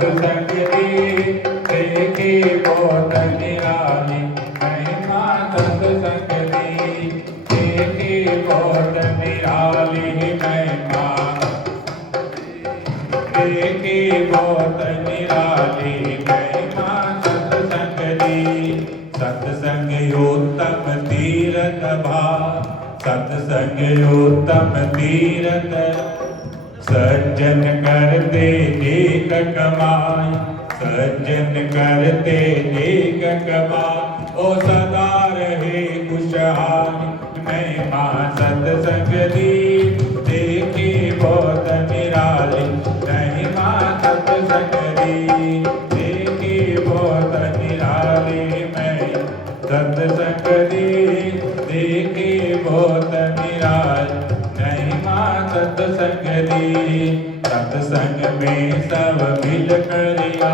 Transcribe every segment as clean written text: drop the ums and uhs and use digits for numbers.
सत्संग दी देखी बहुत निराली महिमा सत्संग दी देखी बहुत निराली महिमा देखी बहुत निराली महिमा सत्संग दी सत्संग योत्तम तीरथ भाव सत्संग योत्तम तीरथ सज्जन करते एक कमाई सज्जन करते एक कमाई ओ सदा रहे खुशहाल महिमा सत्संग दी देखी बहुत निराली महिमा सत्संग दी देखी बहुत निराली मैं सत्संग दी देखी बहुत निराली महिमा सत्संग दी सत्संग में सब मिल करिया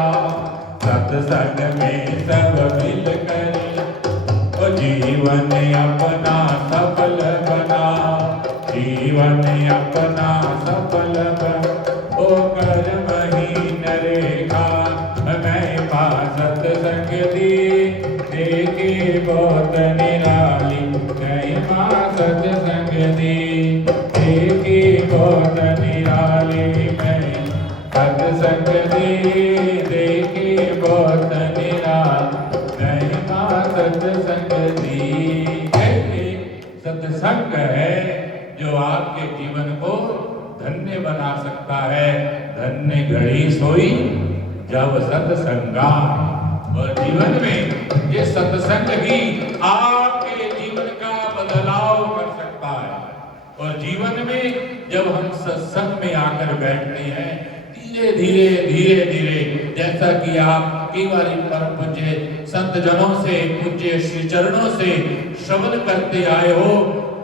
सत्संग में सब मिल करिया ओ जीवन अपना सफल बना जीवन अपना सफल बना ओ कर महीन रेखा महिमा सत्संग दी देखी बहुत निराली महिमा सत्संग दी देखी बहुत निराली मैं सत्संग दी देखी बहुत निराली महिमा सत्संग दी। सत्संग है जो आपके जीवन को धन्य बना सकता है। धन्य घड़ी सोई जब सत्संगा। और जीवन में ये सत्संग ही आपके जीवन का बदलाव कर सकता है। और जीवन में जब हम सत्संग में आकर बैठते हैं धीरे धीरे धीरे धीरे जैसा कि आप कई बार परम पूज्य संत जनों से पूज्य श्री चरणों से श्रवण करते आए हो,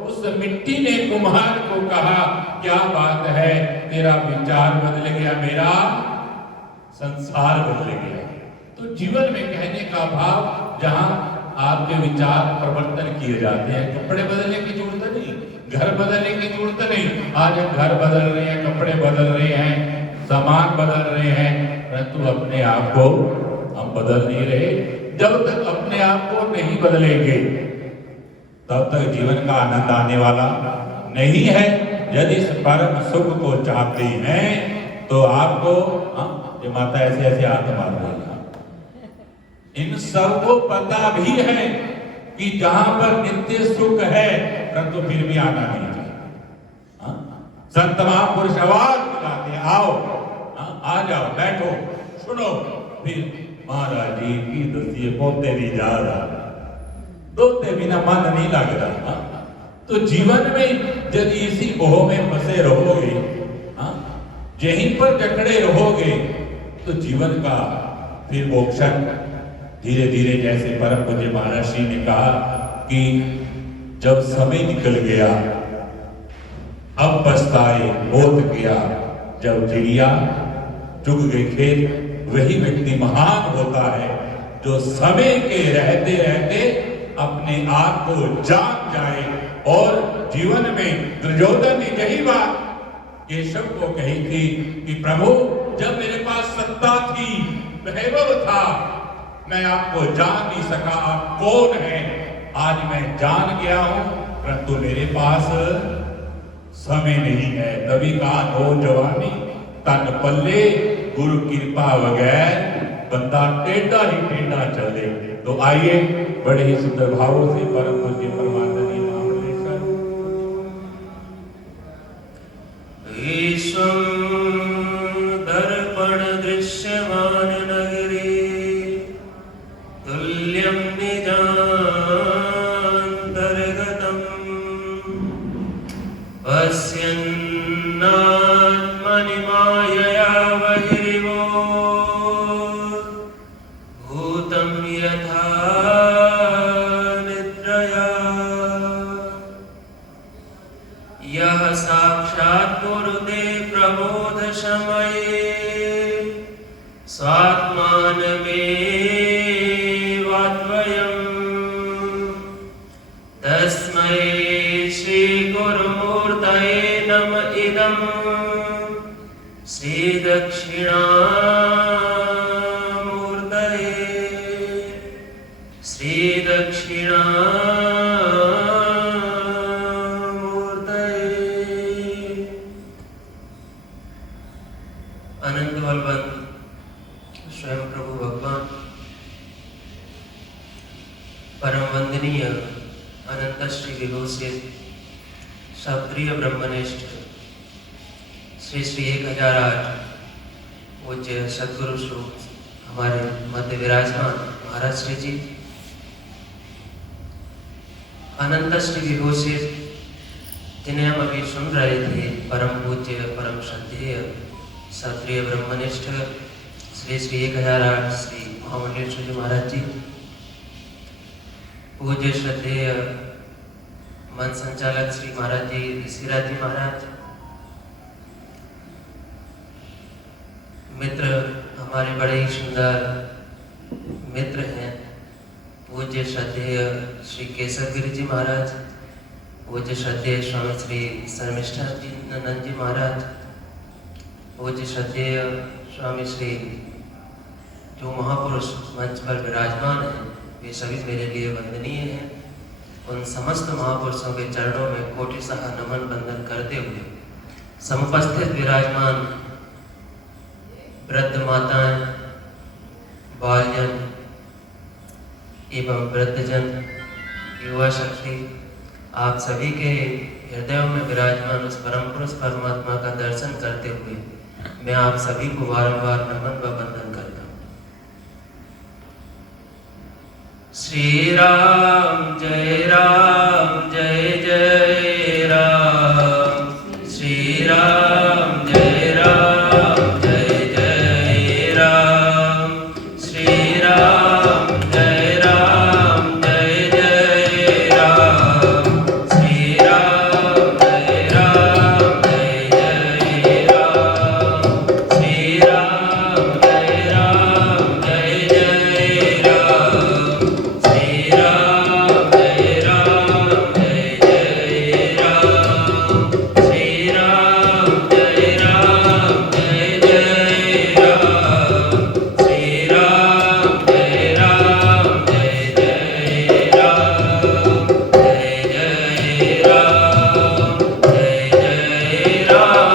उस मिट्टी ने कुम्हार को कहा क्या बात है, तेरा विचार बदल गया, मेरा संसार बदल गया। तो जीवन में कहने का भाव जहां आपके विचार परिवर्तन किए जाते हैं, कपड़े बदलने की जरूरत नहीं, घर बदलने की जरूरत नहीं। आज हम घर बदल रहे हैं, कपड़े बदल रहे हैं, सामान बदल रहे हैं, परंतु अपने आप को हम बदल नहीं रहे। जब तक अपने आप को नहीं बदलेंगे तब तक जीवन का आनंद आने वाला नहीं है। यदि इस परम सुख को चाहते हैं तो आपको ये माता ऐसे ऐसे हाथ मार रही है, इन सबको पता भी है कि जहां पर नित्य सुख है परंतु फिर भी आना नहीं चाहिए। संत महापुरुष आवाज बुलाते हैं, आओ आ जाओ, बैठो, सुनो। फिर महाराज जी की दसिए पोते भी जा रहा, दोते बिना मन नहीं लग रहा। तो जीवन में यदि इसी मोह में फंसे रहोगे, यहीं पर जकड़े रहोगे तो जीवन का फिर मोक्षण धीरे धीरे, जैसे परम पूज्य महाराज श्री ने कहा कि जब समय निकल गया अब पछताए बोध गया, जब चिड़िया चुग गई खेत, वही व्यक्ति महान होता है जो समय के रहते रहते अपने आप को जान जाए। और जीवन में दुर्योधन ने यही बात केशव को कही थी कि प्रभु जब मेरे पास सत्ता थी, वैभव था, मैं आपको जान नहीं सका आप कौन हैं। आज मैं जान गया हूं परंतु मेरे पास समय नहीं है। तभी कहा नौजवानी तन पल्ले, गुरु कृपा बगैर बंदा टेढ़ा ही टेढ़ा चले। तो आइए बड़े ही सुंदर भावों से परम पूज्य परमानंद नाम लेकर विश्वं दर्पण दृश्यमान नगरी तुल्यं निजान्तर्गतम् पश्यन्नात्मनि मायया बहिर्मोह भूतं यथा निद्रया यः साक्षात् कुरुते प्रबोध समये स्वात्मानमेवाद्वयम् तस्मै श्री गुरुमूर्तये नम इदं श्री दक्षिणा स्वयं प्रभु भगवान परम वंदनीय अनंत श्री विभूषित क्षत्रिय ब्रह्मनिष्ठ श्री श्री 1008 पूज्य सद्गुरु स्वरूप हमारे मध्य विराजमान महाराज श्री जी, अनंत श्री विभूषित जिन्हें हम अभी सुन रहे थे, परम पूज्य परम श्रद्धेय क्षत्रिय ब्रह्मनिष्ठ श्री श्री 1008 श्री महामंडलेश्वर जी महाराज जी, पूज्य श्रद्धेय मन संचालक श्री महाराज जी ऋषिराज जी महाराज, मित्र हमारे बड़े ही सुंदर मित्र हैं, पूज्य श्रद्धेय श्री केसरगिरी जी महाराज, पूज्य श्रद्धेय स्वामी श्री शर्मिष्ठा जी नंदन जी महाराज, पूज्य श्रद्धेय स्वामी श्री जो महापुरुष मंच पर विराजमान हैं, वे सभी मेरे लिए वंदनीय हैं। उन समस्त महापुरुषों के चरणों में कोटिशः नमन बंदन करते हुए समुपस्थित विराजमान वृद्ध माताएं, बालजन एवं वृद्धजन, युवा शक्ति, आप सभी के हृदयों में विराजमान उस परम पुरुष परमात्मा का दर्शन करते हुए मैं आप सभी को बारंबार नमन व वंदन करता हूँ। श्री राम जय जय राम, श्री राम जय राम जय जय राम, श्री राम जय राम जय जय राम, श्री राम जय राम जय जय राम, श्री राम जय राम जय जय राम, श्री राम जय राम जय जय राम, श्री राम जय राम जय जय राम, श्री राम जय राम जय जय राम, जय जय राम जय जय राम।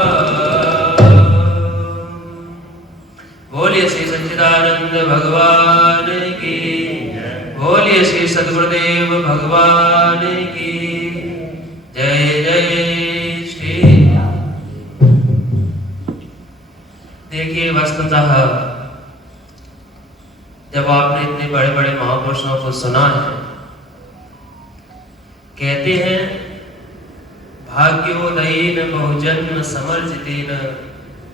बोलिए श्री सच्चिदानंद भगवान की, बोलिए श्री सद्गुरुदेव भगवान की जय जय श्री। देखिए, वस्तुतः जब आपने इतने बड़े बड़े महापुरुषों को सुना है, कहते हैं भाग्योदयेन बहुजन्म समर्जितेन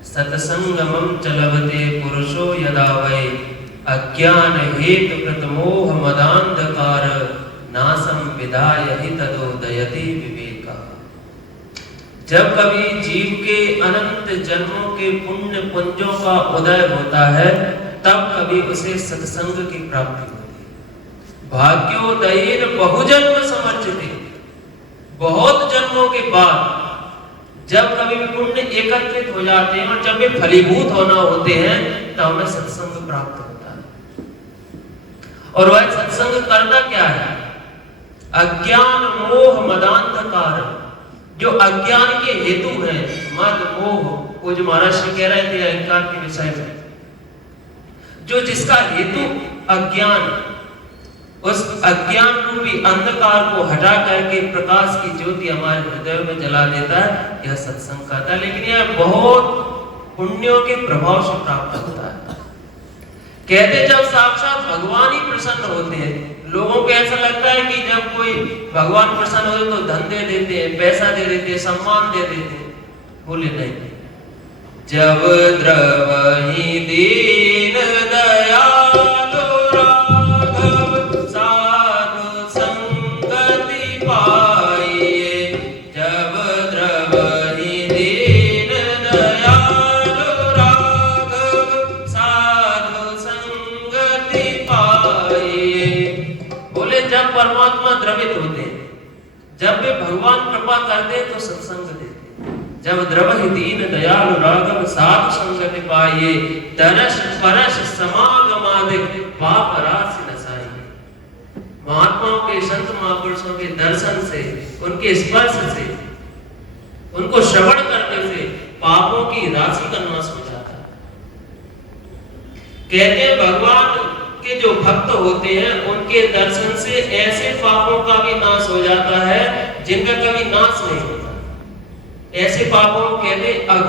सत्संगमं च लभते पुरुषो यदा वै अज्ञान हेतु प्रतमोह मदांधकार नासं विधाय हि तदोदयति विवेका। जब कभी जीव के अनंत जन्मों के पुण्य पुंजों का उदय होता है, तब कभी उसे सत्संग की प्राप्ति होती है। भाग्योदयेन बहुजन्म समर्जिते, बहुत जन्मों के बाद जब कभी भी पुण्य एकत्रित हो जाते हैं और जब वे फलीभूत होना होते हैं, तब हमें सत्संग प्राप्त होता है। और वह सत्संग करना क्या है? अज्ञान मोह मदांधकार, जो अज्ञान के हेतु हैं, मद मोह, वो जो महाराज श्री कह रहे थे अहंकार के विषय में, जो जिसका हेतु अज्ञान, उस अज्ञान रूपी अंधकार को हटा करके प्रकाश की ज्योति हमारे हृदय में जला देता है, यह सत्संग करता है। लेकिन यह बहुत पुण्यों के प्रभाव से प्राप्त होता है। कहते जब साक्षात भगवान ही प्रसन्न होते हैं, लोगों को ऐसा लगता है कि जब कोई भगवान प्रसन्न होते तो धन दे देते हैं, पैसा दे देते हैं, सम्मान दे देते हैं। बोले नहीं, जब द्रवहि दीन दयालु राघव साधु संगति पाइए, जब द्रवहि दीन दयालु राघव साधु संगति पाइए। बोले जब परमात्मा द्रवित होते हैं, जब वे भगवान कृपा करते हैं तो सत्संग देते, जब द्रवहि दीन दयालु राघव साधु संगति पाइए, तरस परस समागमादिक पाप राशि नसाइए। महात्माओं के, संत महापुरुषों के दर्शन से, उनके स्पर्श से, उनको श्रवण करने से पापों की राशि का नाश हो जाता है। कहते हैं भगवान के जो भक्त होते हैं उनके दर्शन से ऐसे पापों का भी नाश हो जाता है जिनका कभी नाश नहीं होता। ऐसे पापों को कहते हैं अघ।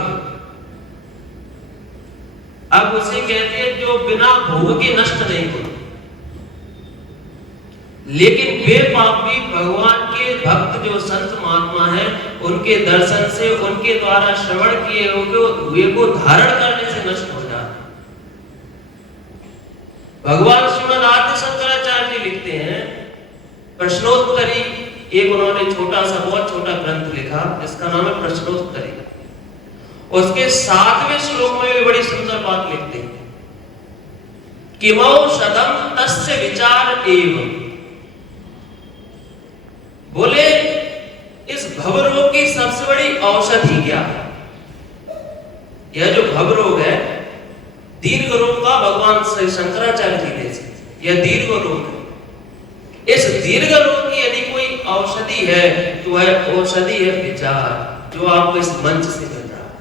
अब उसे कहते हैं जो बिना भोग के नष्ट नहीं होते। लेकिन वे पाप भी भगवान के भक्त जो संत महात्मा हैं उनके दर्शन से, उनके द्वारा श्रवण किए हुए को धारण करने से नष्ट हो जाते। भगवान श्रीमद् आद्य शंकराचार्य जी लिखते हैं प्रश्नोत्तरी, एक उन्होंने छोटा सा बहुत छोटा ग्रंथ लिखा जिसका नाम है प्रश्नोत्तरी। उसके 7वें श्लोक में भी बड़ी सुंदर बात लिखते हैं कि मौषधम तस्य विचार एवं। बोले इस भवरोग की सबसे बड़ी औषधि क्या है? यह जो भवरोग है, दीर्घ रोग का भगवान श्री शंकराचार्य जी ने, यह दीर्घ रोग है। इस दीर्घ रोग की यदि कोई औषधि है तो वह औषधि है विचार, जो आपको इस मंच से मिल रहा है।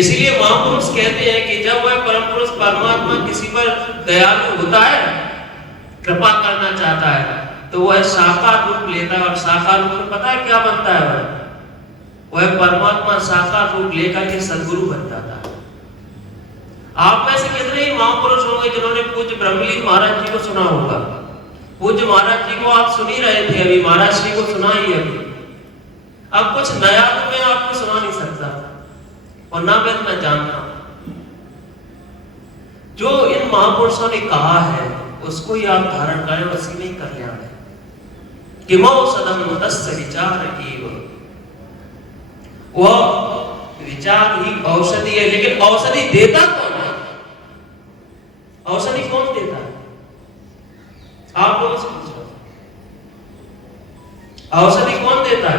इसलिए महापुरुष कहते हैं कि जब वह परम पुरुष परमात्मा किसी पर दयालु होता है, कृपा करना चाहता है, तो वह साकार रूप लेता है। और साकार रूप में पता है क्या बनता है? वह परमात्मा साकार रूप लेकर के सद्गुरु बन जाता है। आप में से कितने ही महापुरुष होंगे जिन्होंने पूज्य ब्रह्मलीन महाराज जी को सुना होगा। पूज्य महाराज जी को आप सुन ही रहे थे, अभी महाराज जी को सुना ही अभी। अब कुछ नया तो मैं आपको सुना नहीं सकता और ना मैं जानता हूं। जो इन महापुरुषों ने कहा है उसको ही आप धारण करें, उसी में ही कल्याण है। कि मौषधम तस्य विचार एवं। वह विचार ही औषधि है। लेकिन औषधि देता कौन है? औषधि कौन देता है? आप लोगों से पूछो, औषधि कौन देता है?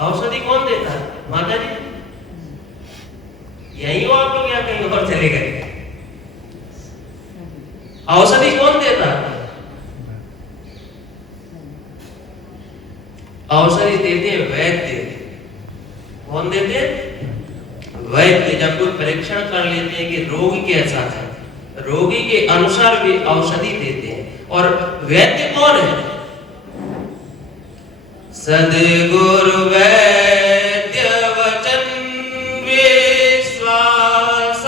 औषधि कौन देता है? माता जी यही हो आप लोग या कहीं और चले गए? औषधि कौन देता है? औषधि देते हैं वैद्य। कौन देते हैं? वैद्य। जब कोई परीक्षण कर लेते हैं कि रोग कैसा है, रोगी के अनुसार भी औषधि देते हैं। और वैद्य कौन है? सद्गुरु वैद्य वचन विश्वास।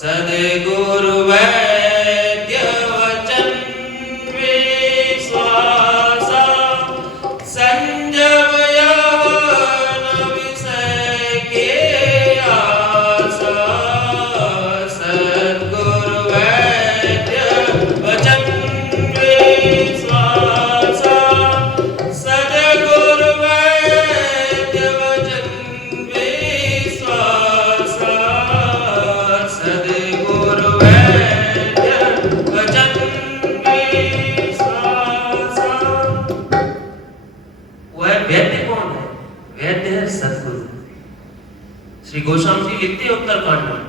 सद्गुरु वैद्य वचन विश्वास। संजय विषय के आशा। सद्गुरु वैद्य वचन विश्वास। सद्गुरु वैद्य वचन विश्वास। सद्गुरु वैद्य वचन विश्वास। वह वैद्य कौन है? वैद्य है सद्गुरु। श्री गोस्वामी जी लिखते हैं उत्तरकांड में,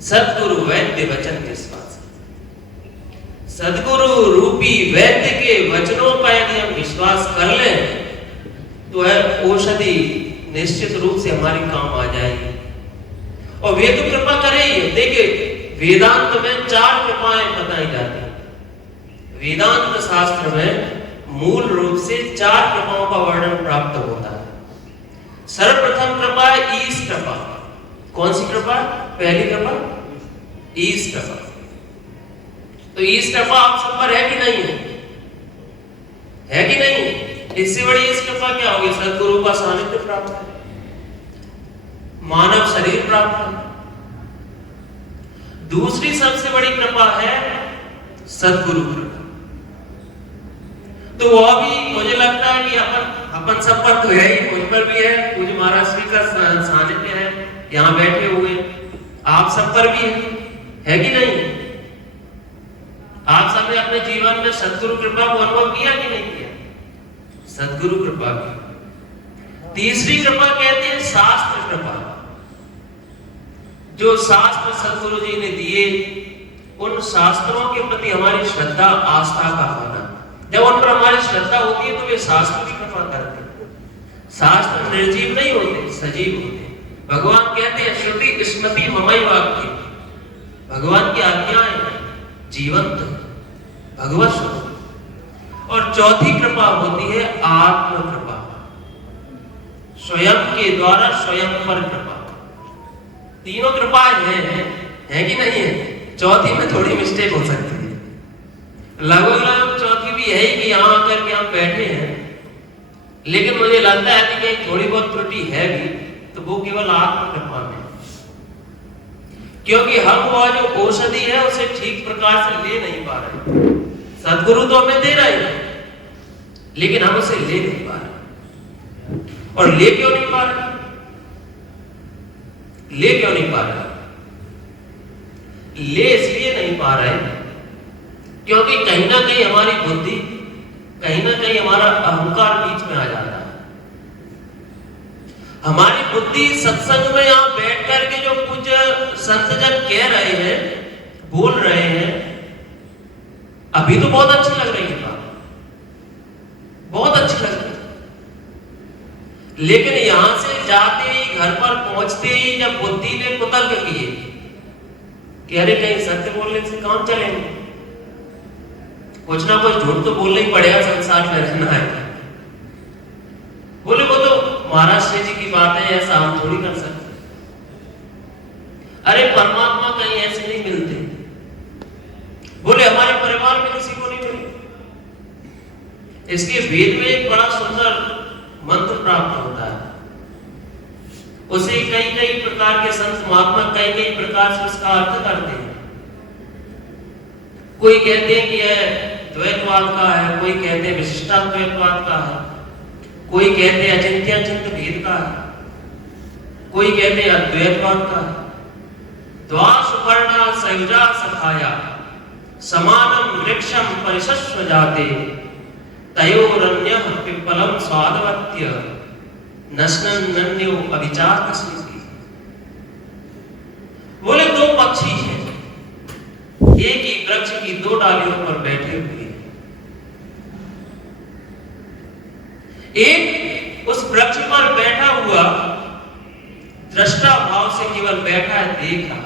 सद्गुरु वैद्य वचन विश्वास। सद्गुरु रूपी वैद्य के वचनों का यदि हम विश्वास कर लें तो वह औषधि निश्चित रूप से हमारे काम आ जाएगी। और वे तो कृपा करेंगे। देखिए वेदांत में 4 कृपाएं बताई जाती हैं। वेदांत शास्त्र में मूल रूप से 4 कृपाओं का वर्णन प्राप्त होता है। सर्वप्रथम कृपा है ईश कृपा। कौन सी कृपा? पहली कृपा ईश कृपा। तो ईश कृपा आप सब पर है कि नहीं है? है कि नहीं? इससे बड़ी ईश कृपा क्या होगी? सद्गुरु का सानिध्य प्राप्त है, मानव शरीर प्राप्त है। दूसरी सबसे बड़ी कृपा है सद्गुरु कृपा। तो वह भी मुझे लगता है कि अपन सब पर तो है ही, मुझ पर भी है। मुझे महाराज श्री का सानिध्य है, यहाँ बैठे हुए आप सब पर भी है कि नहीं? आप सबने अपने जीवन में सद्गुरु कृपा को अनुभव किया कि नहीं किया? सद्गुरु कृपा की। तीसरी कृपा कहते हैं शास्त्र कृपा। जो शास्त्र सद्गुरु जी ने दिए, उन शास्त्रों के प्रति हमारी श्रद्धा आस्था का होना। जब उन पर हमारी श्रद्धा होती है तो वे शास्त्र की कृपा करते हैं। शास्त्र निर्जीव नहीं होते, सजीव होते। भगवान कहते हैं श्रुति स्मृति ममई वाक्य, भगवान की आज्ञाएं जीवंत भगवत स्वरूप। और चौथी कृपा होती है आत्म कृपा, स्वयं के द्वारा स्वयं पर कृपा। तीनों कृपाएं हैं कि नहीं है? चौथी में थोड़ी मिस्टेक हो सकती है, लगभग चौथी भी है कि यहाँ आकर के हम बैठे हैं, लेकिन मुझे लगता है कि कहीं थोड़ी बहुत त्रुटि है भी, तो वो केवल आत्म कृपा में, क्योंकि हम वो जो औषधि है उसे ठीक प्रकार से ले नहीं पा रहे। सदगुरु तो हमें दे रहे हैं, लेकिन हम उसे ले नहीं पा रहे। और ले क्यों नहीं पा रहे? ले क्यों नहीं पा रहे? ले इसलिए नहीं पा रहे क्योंकि कहीं ना कहीं हमारी बुद्धि, कहीं ना कहीं हमारा अहंकार बीच में आ जाता है। हमारी बुद्धि सत्संग में यहां बैठ करके जो कुछ संतजन कह रहे हैं, बोल रहे हैं, अभी तो बहुत अच्छी लग रही है बात, बहुत अच्छी लग रही है, लेकिन यहां से जाते ही, घर पर पहुंचते ही जब बुद्धि ने कुतर्क किए कि अरे कहीं सत्य बोलने से काम चलेंगे, कुछ ना कुछ झूठ तो बोलना ही पड़ेगा, संसार में रहना है। बोले वो तो महाराज श्री जी की बात है, ऐसा हम थोड़ी कर सकते। अरे परमात्मा कहीं ऐसे नहीं मिलते। बोले हमारे परिवार में किसी को नहीं मिले। इसके वेद में एक बड़ा सुंदर मंत्र प्राप्त होता है, उसे कई कई प्रकार के संत महात्मा कई कई प्रकार से उसका अर्थ करते हैं। कोई कहते हैं कि यह द्वैतवाद का है, कोई कहते हैं विशिष्टाद्वैतवाद का है, कोई कहते हैं अचिंत्याचिंत भेद का है, कोई कहते हैं अद्वैतवाद का है। द्वा सुपर्णा संयुजा सखाया समानम वृक्षम परिशस्व जाते तयोरन्यः पिप्पलम स्वादवत्य नश्नन्यो अभिचार स्मृति। बोले दो पक्षी हैं, एक ही वृक्ष की दो डालियों पर बैठे हुए, एक उस वृक्ष पर बैठा हुआ दृष्टा भाव से केवल बैठा है, देख रहा है,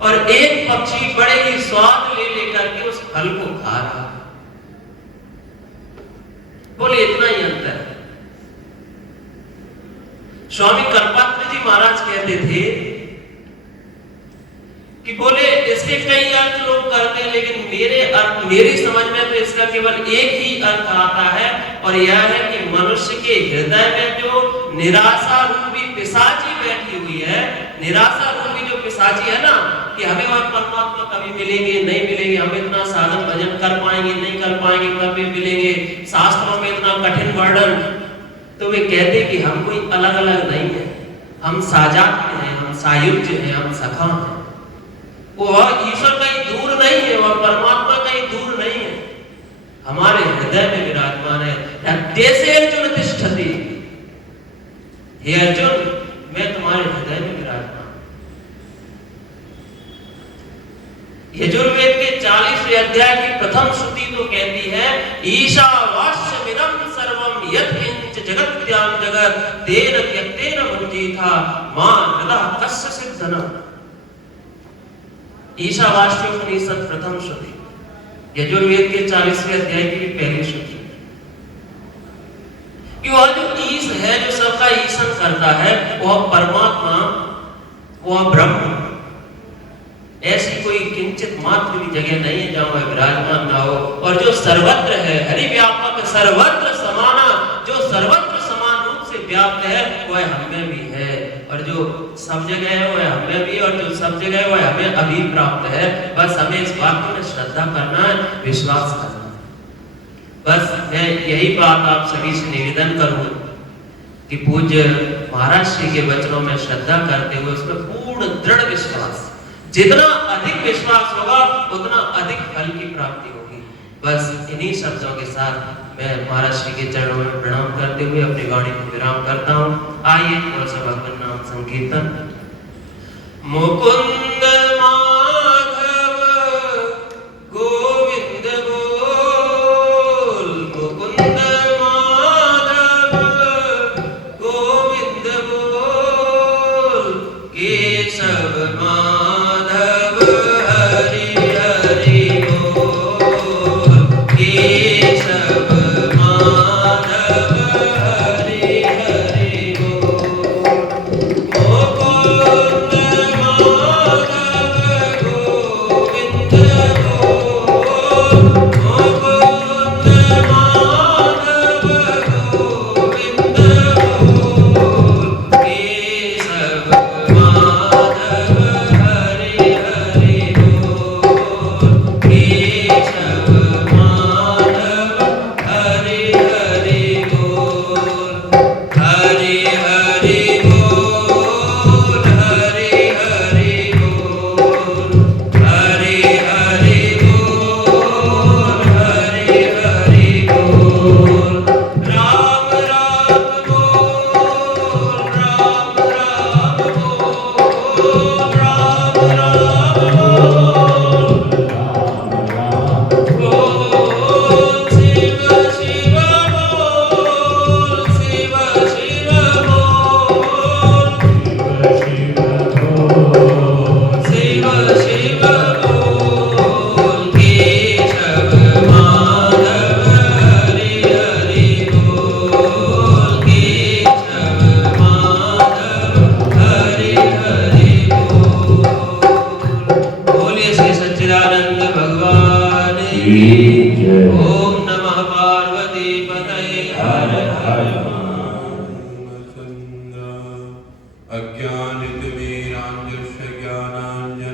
और एक पक्षी बड़े ही स्वाद ले लेकर के उस फल को खा रहा है। बोले इतना ही अंतर है। स्वामी कर्पात्र जी महाराज कहते थे कि बोले इसके कई अर्थ लोग करते हैं, लेकिन मेरी समझ में तो इसका केवल एक ही अर्थ आता है, और यह है कि मनुष्य के हृदय में जो निराशा रूपी पिशाची बैठी हुई है, निराशा रूपी जो पिशाची है ना, कि हमें और परमात्मा कभी मिलेंगे नहीं मिलेंगे, हम इतना साधन भजन कर पाएंगे नहीं कर पाएंगे, कभी मिलेंगे, शास्त्रों में इतना कठिन वर्णन, तो वे कहते कि हम कोई अलग अलग नहीं है, हम साजात हैं, हम सायुज्य हैं, हम सखा हैं। वो ईश्वर कहीं दूर नहीं है, वह परमात्मा कहीं दूर नहीं है, हमारे हृदय में विराजमान है। जैसे अर्जुन तिष्ठति, हे अर्जुन मैं तुम्हारे हृदय में विराजमान। यजुर्वेद के 40वें अध्याय की प्रथम श्रुति तो कहती है ईशावास्यमिदं सर्वं यत्किंच जगत्यां जगत् तेन त्यक्तेन भुञ्जीथा मा नतः कस्य सिद्धनम्। ईशावास्योपनिषद प्रथम श्रुति, यजुर्वेद के 40वें अध्याय की भी पहली श्रुति। कि वह जो ईश है, जो सबका ईशन करता है, वह परमात्मा, वह ब्रह्म, ऐसी कोई किंचित मात्र भी जगह नहीं है जहां वह विराजमान ना हो। और जो सर्वत्र है, हरिव्यापक सर्वत्र समाना, जो सर्वत्र समान रूप से व्याप्त है, वह हमें भी है, और जो सब जगह है वह हमें भी, और जो सब जगह है वह हमें अभी प्राप्त है। बस हमें इस बात में श्रद्धा करना है, विश्वास करना है। बस मैं यही बात आप सभी से निवेदन करूं कि पूज्य महाराज श्री के वचनों में श्रद्धा करते हुए उसमें पूर्ण दृढ़ विश्वास, जितना अधिक विश्वास होगा उतना अधिक फल की प्राप्ति होगी। बस इन्हीं शब्दों के साथ मैं महाराज श्री के चरणों में प्रणाम करते हुए अपनी वाणी को विराम करता हूँ। आइए थोड़ा सा भगवान नाम संकीर्तन। मुकुंद माधव गोविंद बोल, मुकुंद माधव अज्ञानितिमिरान्धस्य ज्ञानाञ्जनशलाकया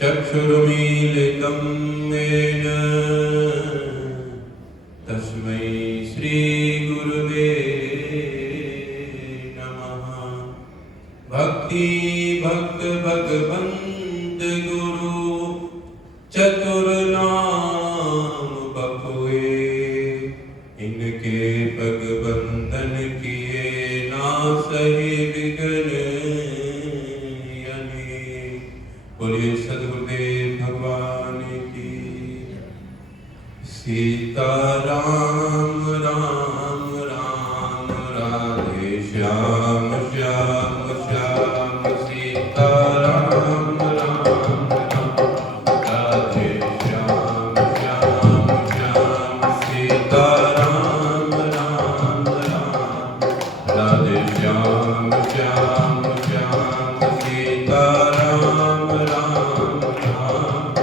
चक्षुरुन्मीलितं येन तस्मै श्रीगुरुवे नमः। भक्ति भक्त भगवंत गुरु चतुर नाम बपुए, इनके पग बंधन किए ना सही विघ्न यनि। बोलिए सद्गुरुदेव भगवान की। सीताराम राम राम राधे श्याम श्याम श्याम। सीताराम राम राम राधे श्याम श्याम श्याम। सीताराम राम राम राधे श्याम श्याम श्याम। सीताराम राम राम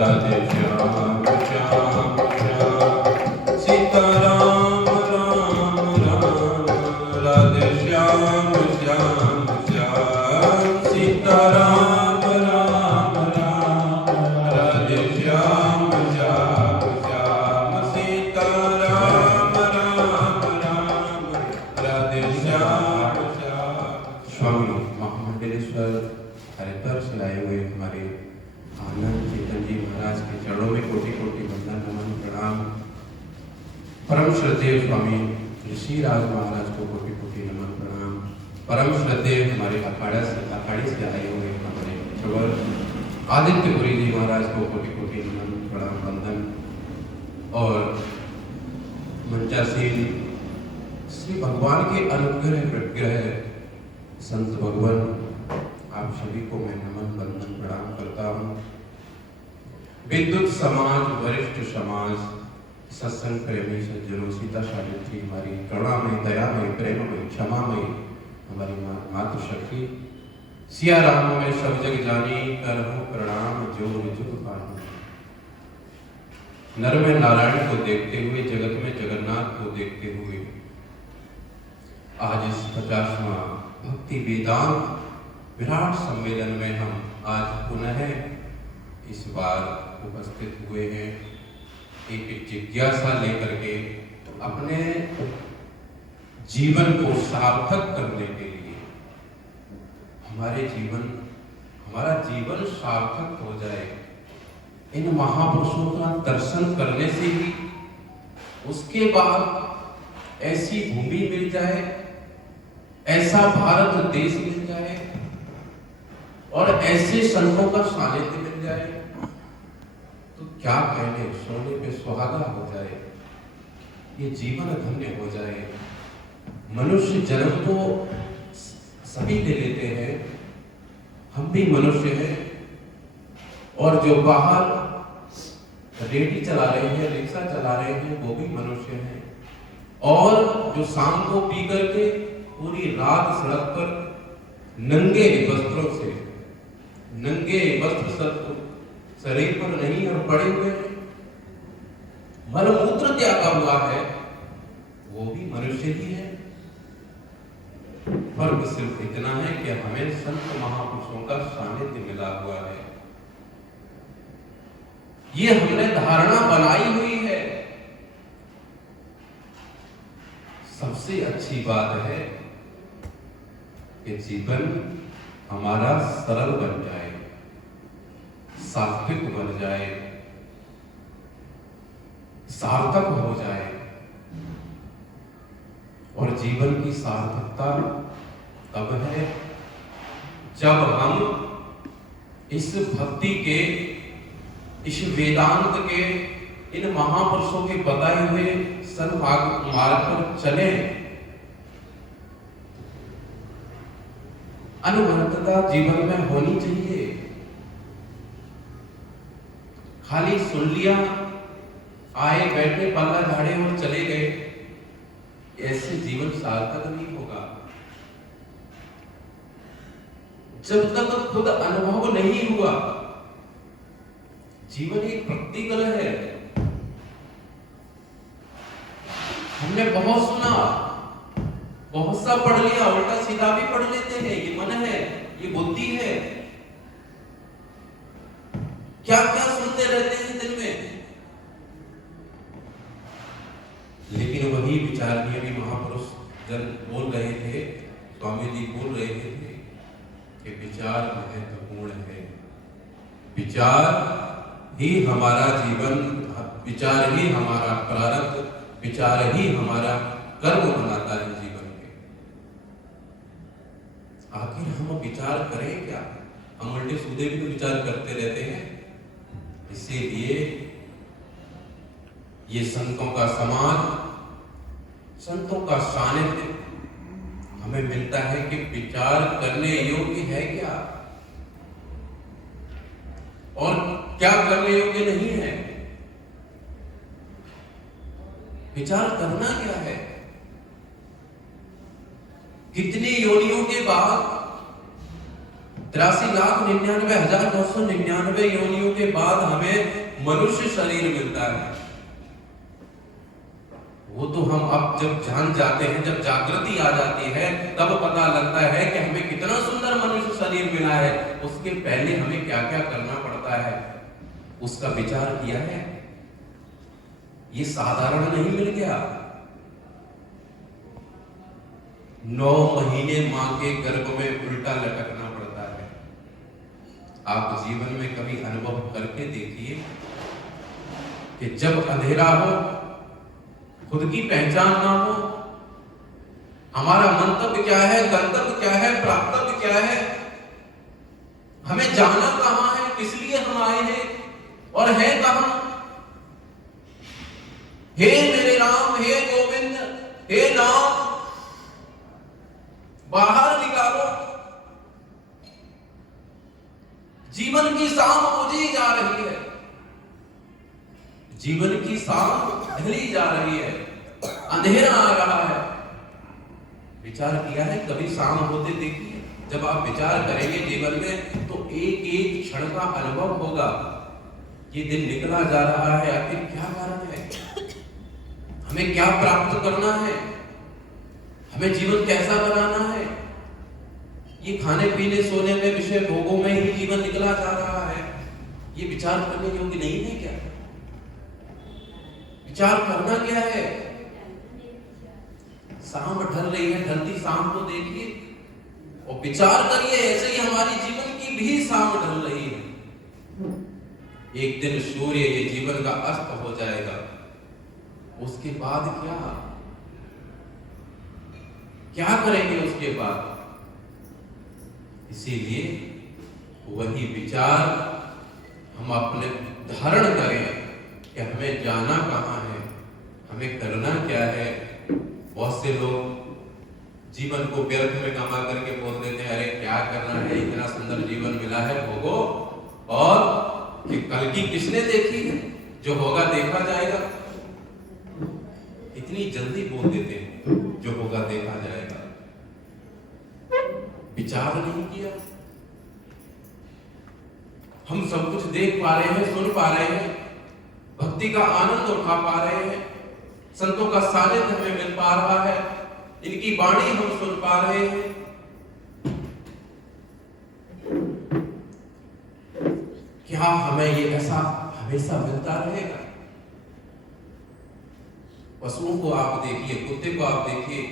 राधे श्याम श्याम श्याम। सीताराम राम राम राधे श्याम श्याम श्याम। सीताराम राम राम राधे श्याम श्याम श्याम। सीताराम राम राम राधे श्याम श्याम। स्वामी महामंडलेश्वर हरिद्वार से आए हुए हमारे आनंद चेतन जी महाराज के चरणों में कोटि कोटि वंदन नमन प्रणाम। परम श्रद्धेय स्वामी ऋषि राज महाराज को कोटि कोटि नमन प्रणाम। परम श्रद्धेय हमारे अखाड़े से आए हुए हमारे चवर आदित्यपुरी जी महाराज को कोटि कोटि नमन प्रणाम वंदन। और मंचासीन श्री भगवान के अनुग्रह प्रग्रह संत भगवान आप सभी को मैं नमन वंदन प्रणाम करता हूँ। विद्युत समाज वरिष्ठ समाज सत्संग प्रेमी सज्जनों सीता सावित्री हमारी करुणामयी दयामयी प्रेममयी क्षमामयी हमारी मातृशक्ति सिया राम में सब जग जानी करहूं प्रणाम जो जुग पानी। नर में नारायण को देखते हुए जगत में जगन्नाथ को देखते हुए आज इस 50वां भक्ति वेदांत विराट सम्मेलन में हम आज पुनः इस बार उपस्थित हुए हैं एक जिज्ञासा लेकर के अपने जीवन को सार्थक करने के लिए। हमारा जीवन सार्थक हो जाए इन महापुरुषों का दर्शन करने से ही। उसके बाद ऐसी भूमि मिल जाए, ऐसा भारत देश मिल जाए और ऐसे संतों का सानिध्य मिल जाए तो क्या कहने, सोने पे सुहागा हो जाए, ये जीवन धन्य हो जाए। मनुष्य जन्म तो सभी ले लेते हैं, हम भी मनुष्य हैं। और जो बाहर रेडी चला रहे हैं, रिक्शा चला रहे हैं, वो भी मनुष्य हैं। और जो शाम को पी करके पूरी रात सड़क पर नंगे वस्त्रों से, नंगे वस्त्र शरीर पर नहीं और पड़े हुए हैं, मलमूत्र त्यागा हुआ है, वो भी मनुष्य ही है। फर्क सिर्फ इतना है कि हमें संत महापुरुषों का सानिध्य मिला हुआ है। ये हमने धारणा बनाई हुई है। सबसे अच्छी बात है कि जीवन हमारा सरल बन जाए, सात्विक बन जाए, सार्थक हो जाए। और जीवन की सार्थकता तब है जब हम इस भक्ति के, इस वेदांत के, इन महापुरुषों के बताए हुए सन्मार्ग पर चले। अनुवर्तता जीवन में होनी चाहिए। खाली सुन लिया, आए बैठे पल्ला झाड़े और चले गए, ऐसे जीवन सार्थक नहीं होगा। जब तक खुद अनुभव नहीं हुआ, जीवन एक प्रैक्टिकल है। हमने बहुत सुना, बहुत सा पढ़ लिया, उल्टा सीधा भी पढ़ लेते हैं। ये मन है, ये बुद्धि है, क्या क्या सुनते रहते हैं दिन में। लेकिन वही विचारणीय भी महापुरुष जन बोल रहे थे, स्वामी जी बोल रहे थे कि विचार महत्वपूर्ण है। विचार ही हमारा जीवन, विचार ही हमारा प्रारब्ध, विचार ही हमारा कर्म बनाता है जीवन के। आखिर हम विचार करें क्या? हम उल्टे सीधे भी तो विचार करते रहते हैं। इसीलिए ये संतों का समाज, संतों का सानिध्य हमें मिलता है कि विचार करने योग्य है क्या और क्या करने योग्य नहीं है। विचार करना क्या है? कितनी योनियों के बाद, 83,99,999 योनियों के बाद हमें मनुष्य शरीर मिलता है। वो तो हम अब जब जान जाते हैं, जब जागृति आ जाती है, तब पता लगता है कि हमें कितना सुंदर मनुष्य शरीर मिला है। उसके पहले हमें क्या क्या करना पड़ता है, उसका विचार किया है? ये साधारण नहीं मिल गया। 9 महीने मां के गर्भ में उल्टा लटकना पड़ता है। आप जीवन में कभी अनुभव करके देखिए कि जब अंधेरा हो, खुद की पहचान ना हो, हमारा मंतव्य क्या है, गंतव्य क्या है, प्राप्तव्य क्या है, हमें जाना कहां है, किस लिए हम आए हैं और है कहां। हे मेरे राम, हे गोविंद, हे नाम, बाहर निकालो। जीवन की शाम बुझी जा रही है, जीवन की शाम ढली जा रही है, अंधेरा आ रहा है। विचार किया है कभी शाम होते देखिए? जब आप विचार करेंगे जीवन में तो एक एक क्षण का अनुभव होगा। ये दिन निकला जा रहा है, आखिर क्या कारण है, हमें क्या प्राप्त करना है, हमें जीवन कैसा बनाना है। ये खाने पीने सोने में, विषय भोगों में ही जीवन निकला जा रहा है। ये विचार करने योग्य नहीं है क्या? विचार करना क्या है? शाम ढल रही है, ढलती शाम को देखिए और विचार करिए। ऐसे ही हमारी जीवन की भी शाम ढल रही है। एक दिन सूर्य ये जीवन का अस्त हो जाएगा, उसके बाद क्या करेंगे उसके बाद? इसीलिए वही विचार हम अपने धारण करें कि हमें जाना कहां है, हमें करना क्या है। बहुत से लोग जीवन को व्यर्थ में कमा करके बोल देते हैं, अरे क्या करना है, इतना सुंदर जीवन मिला है, भोगो। और कि कल की किसने देखी है, जो होगा देखा जाएगा। इतनी जल्दी बोल देते हैं जो होगा देखा जाएगा। विचार नहीं किया। हम सब कुछ देख पा रहे हैं, सुन पा रहे हैं, भक्ति का आनंद उठा पा रहे हैं, संतों का सानिध्य हमें मिल पा रहा है, इनकी वाणी हम सुन पा रहे हैं। क्या हमें ये ऐसा हमेशा मिलता रहेगा? पशुओं को आप देखिए, कुत्ते को आप देखिए,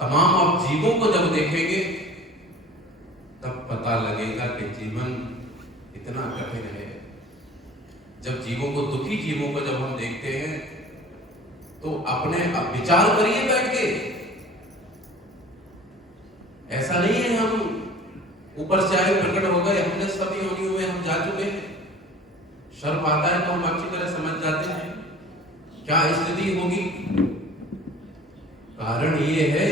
तमाम आप जीवों को जब देखेंगे तब पता लगेगा कि जीवन इतना कठिन है। जब जीवों को, दुखी जीवों को जब हम देखते हैं तो अपने अब विचार करिए बैठ के। ऐसा नहीं है हम ऊपर से आए प्रकट हो गए, हमने सभी योनियों में हम जा चुके हैं। शर्म आता है तो हम अच्छी तरह समझ जाते हैं क्या स्थिति होगी। कारण ये है,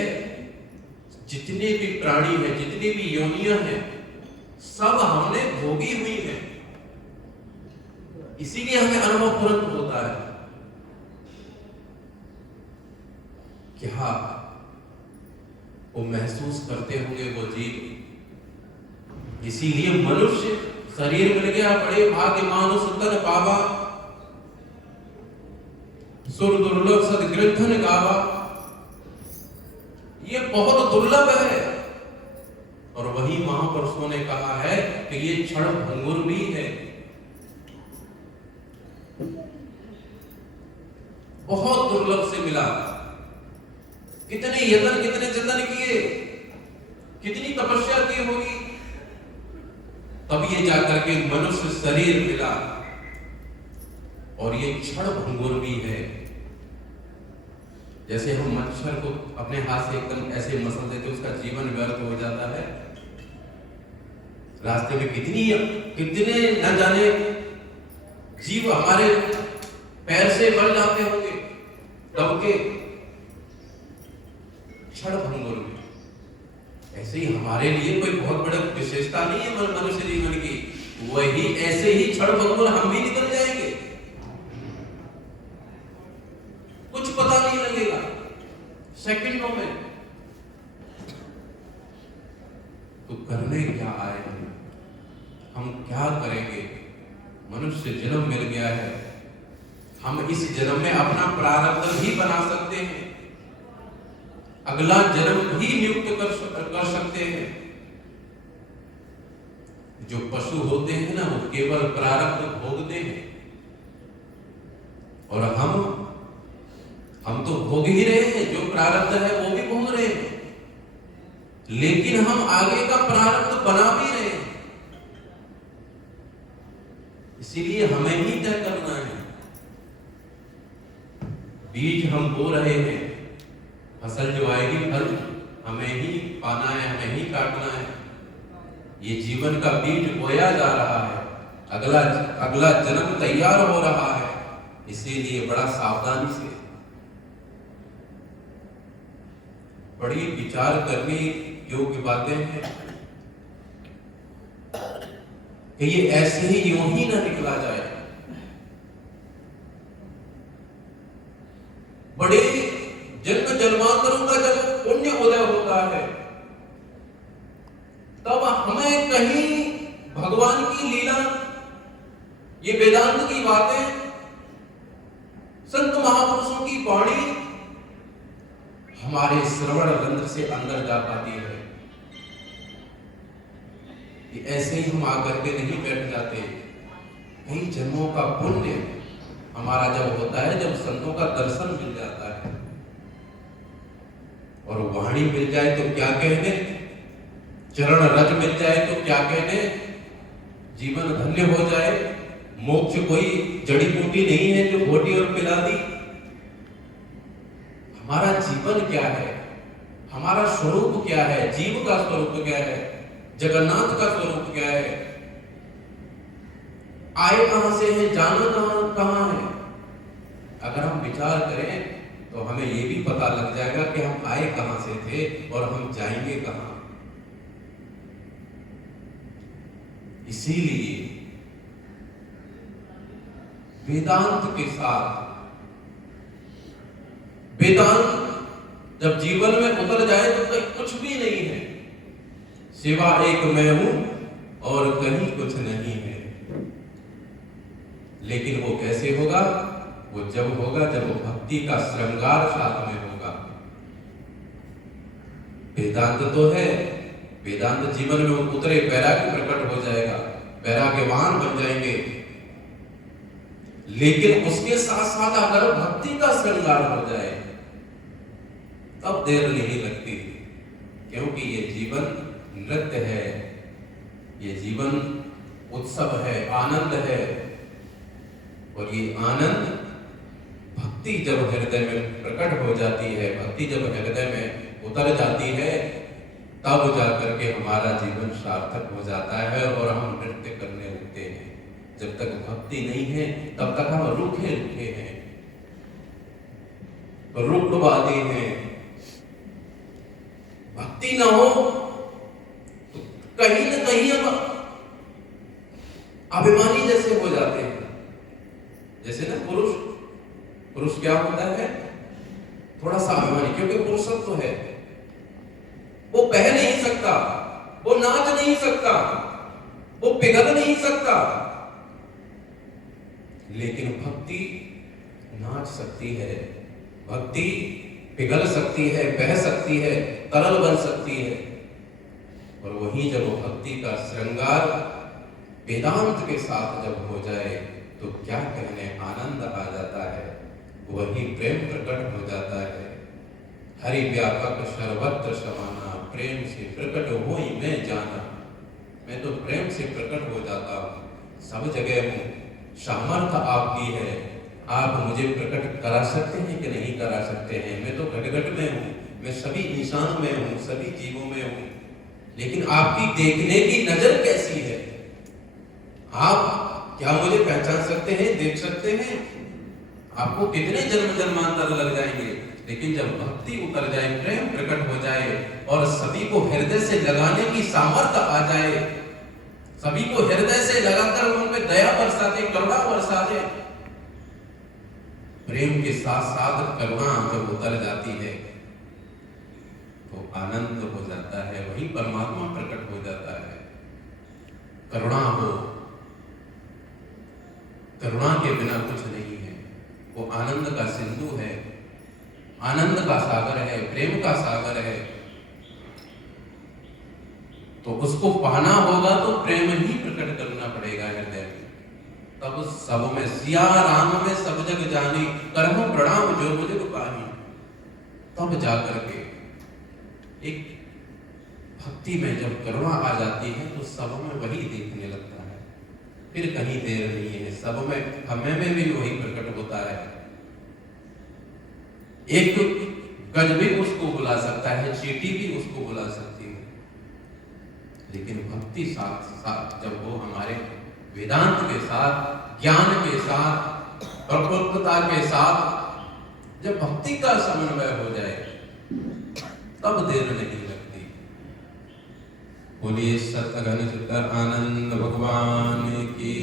जितने भी प्राणी हैं, जितनी भी योनियां हैं, सब हमने भोगी हुई है। इसीलिए हमें अनुभव तुरंत होता है। क्या वो महसूस करते होंगे वो जीव। इसीलिए मनुष्य शरीर मिल गया, बड़े भाग्य मानुष तन पावा। सुर दुर्लभ सदगृद्धन गावा, ये बहुत दुर्लभ है। और वही महापुरुषों ने कहा है कि ये क्षण भंगुर भी है, बहुत दुर्लभ से मिला। कितने यत्न कितने जतन किए, कितनी तपस्या की होगी, तब ये जाकर के मनुष्य शरीर मिला। और ये क्षण भंगुर भी है। जैसे हम मच्छर को अपने हाथ से एकदम ऐसे मसल देते, उसका जीवन व्यर्थ हो जाता है। रास्ते में कितने न जाने जीव हमारे पैर से मर जाते होंगे, दब के। क्षण भंगुर में ऐसे ही हमारे लिए कोई बहुत बड़ी विशेषता नहीं है मनुष्य जीवन की, वही ऐसे ही क्षण भंगुर हम भी निकल जाएंगे, कुछ पता नहीं लगेगा सेकंडों में। तो करने क्या आए हैं, हम क्या करेंगे? मनुष्य जन्म मिल गया है, हम इस जन्म में अपना प्रारब्ध भी बना सकते हैं, अगला जन्म भी नियुक्त कर सकते हैं। जो पशु होते हैं ना, वो केवल प्रारब्ध भोगते हैं, और हम तो भोग ही रहे हैं, जो प्रारब्ध है वो भी भोग रहे हैं, लेकिन हम आगे का प्रारब्ध बना भी रहे हैं। इसीलिए हमें ही तय करना है। बीज हम बो रहे हैं, फसल जो आएगी फल हमें ही पाना है, हमें ही काटना है। ये जीवन का बीज बोया जा रहा है, अगला जन्म तैयार हो रहा है। इसीलिए बड़ा सावधानी से, बड़ी विचार करने योग्य बातें हैं कि ये ऐसे ही यूं ही ना निकला जाए। बड़े जन्म जन्मांतरों का जब पुण्य उदय होता है, तब हमें कहीं भगवान की लीला, ये वेदांत की बातें, संत महापुरुषों की वाणी हमारे श्रवण रंध्र से अंदर जा पाती है। कि ऐसे ही हम आकर के नहीं बैठ जाते। कई जन्मों का पुण्य हमारा जब होता है, जब संतों का दर्शन मिल जाता है और वाणी मिल जाए तो क्या कहने, चरण रज मिल जाए तो क्या कहने, जीवन धन्य हो जाए। मोक्ष कोई जड़ी बूटी नहीं है जो घोटी और पिला दी। हमारा जीवन क्या है, हमारा स्वरूप क्या है, जीव का स्वरूप क्या है, जगन्नाथ का स्वरूप क्या है, आए कहां से हैं, जाना कहां है। अगर हम विचार करें तो हमें यह भी पता लग जाएगा कि हम आए कहां से थे और हम जाएंगे कहां। इसीलिए वेदांत के साथ, वेदांत जब जीवन में उतर जाए तो कहीं कुछ भी नहीं है, सिवा एक मैं हूं और कहीं कुछ नहीं है। लेकिन वो कैसे होगा? वो जब होगा जब भक्ति का श्रृंगार साथ में होगा। वेदांत तो है, वेदांत जीवन में उतरे वैराग्य प्रकट हो जाएगा, वैराग्यवान बन जाएंगे। लेकिन उसके साथ साथ अगर भक्ति का श्रृंगार हो जाए तब देर नहीं लगती, क्योंकि ये जीवन नृत्य है, ये जीवन उत्सव है, आनंद है। और ये आनंद भक्ति जब हृदय में प्रकट हो जाती है, भक्ति जब हृदय में उतर जाती है, तब जाकर के हमारा जीवन सार्थक हो जाता है और हम नृत्य करने लगते हैं। जब तक भक्ति नहीं है तब तक हम रूखे रूखे हैं, रुकवादी हैं। भक्ति ना हो तो कहीं ना कहीं हम अभिमानी जैसे हो जाते हैं। जैसे ना पुरुष क्या होता है, थोड़ा सा अभिमानी, क्योंकि पुरुषत्व है, वो बह नहीं सकता, वो नाच नहीं सकता, वो पिघल नहीं सकता। लेकिन भक्ति नाच सकती है, भक्ति पिघल सकती है, बह सकती है, तरल बन सकती है। और वहीं जब भक्ति का श्रृंगार वेदांत के साथ जब हो जाए तो क्या कहने, आनंद आ जाता है, वही प्रेम प्रकट हो जाता है। हरि व्यापक सर्वत्र समाना, प्रेम से प्रकट होई मैं जाना। मैं तो प्रेम से प्रकट हो जाता हूँ, सब जगह हूँ। सामर्थ्य आपकी है, आप मुझे प्रकट करा सकते हैं कि नहीं करा सकते हैं। मैं तो घट घट में हूँ, मैं सभी इंसान में हूँ, सभी जीवों में हूँ, लेकिन आपकी देखने की नजर कैसी है? आप क्या मुझे पहचान सकते हैं, देख सकते हैं? आपको कितने जन्म जन्मांतर लग जाएंगे, लेकिन जब भक्ति उतर जाए, प्रेम प्रकट हो जाए और सभी को हृदय से लगाने की सामर्थ्य आ जाए, सभी को हृदय से लगाकर उन पे दया बरसा दे, करुणा बरसा दे, प्रेम के साथ साथ करुणा जब उतर जाती है तो आनंद हो जाता है, वही परमात्मा प्रकट हो जाता है। करुणा हो, करुणा के बिना कुछ नहीं है। वो आनंद का सिंधु है, आनंद का सागर है, प्रेम का सागर है। तो उसको पाना होगा तो प्रेम ही प्रकट करना पड़ेगा हृदय में। तब सब में सिया राम में सब जग जानी, करहु प्रणाम जो मुझे पानी। तब जाकर के एक भक्ति में जब करुणा आ जाती है तो सब में वही देखने लगता है, फिर कहीं देर नहीं है, सब में हमें में भी वही प्रकट होता है। एक गज भी उसको बुला सकता है, चींटी भी उसको बुला सकती है, लेकिन भक्ति साथ साथ जब वो हमारे वेदांत के साथ, ज्ञान के साथ, प्रफुल्लता के साथ जब भक्ति का समन्वय हो जाए तब देर नहीं लगती। बोलिए सतघन सुतर आनंद भगवान की।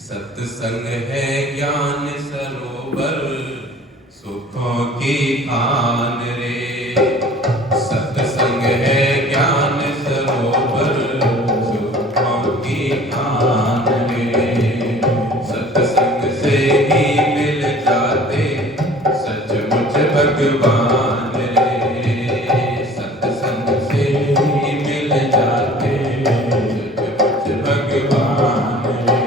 सत्संग है ज्ञान सरोवर, सुखों की खान रे। सत्संग है ज्ञान सरोवर, सुखों की खान रे। सत्संग से ही मिल जाते सचमुच भगवान रे। सत्संग से ही मिल जाते सचमुच भगवान रे।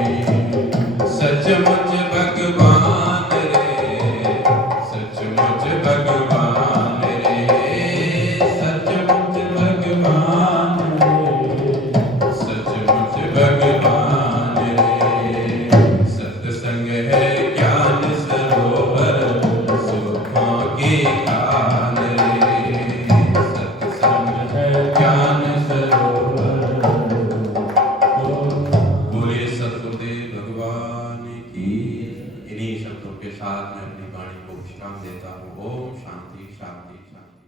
सचमुच भगवान रे, सचमुच भगवान रे। सचमुच भगवान रे, सचमुच भगवान रे। सत्संग है ज्ञान सरोवर, सुखों की खान रे। सत्संग है ज्ञान सरोवर। बोले सतगुरुदेव भगवान की। इन्हीं शब्दों के साथ मैं अपनी वाणी को विश्राम देता हूँ। ओम शांति शांति शांति।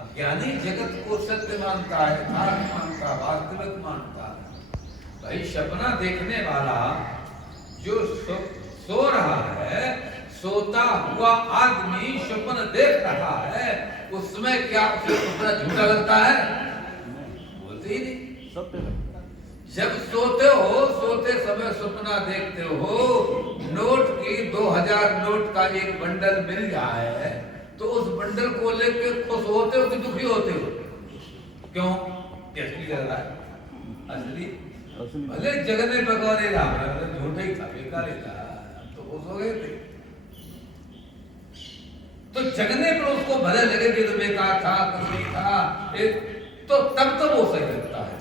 अज्ञानी जगत को सत्य मानता है, यथार्थ मानता है, वास्तविक मानता है। भाई सपना देखने वाला जो सो रहा है, सोता हुआ आदमी सपना देख रहा है, उसमें क्या उसे सपना झूठा लगता है? बोलते ही नहीं। जब सोते हो, सोते समय सपना देखते हो, नोट की 2000 नोट का एक बंडल मिल जाए तो उस बंडल को लेके खुश होते हो कि दुखी होते हो? क्यों? असली लग रहा है, असली भले जगने पकवाने झूठा ही था, बेकार ही था, तो खुश हो गए थे। तो जगने पर उसको भले लगे कि तो बेकार था, कुछ नहीं था, तो तब तो वो सही लगता है।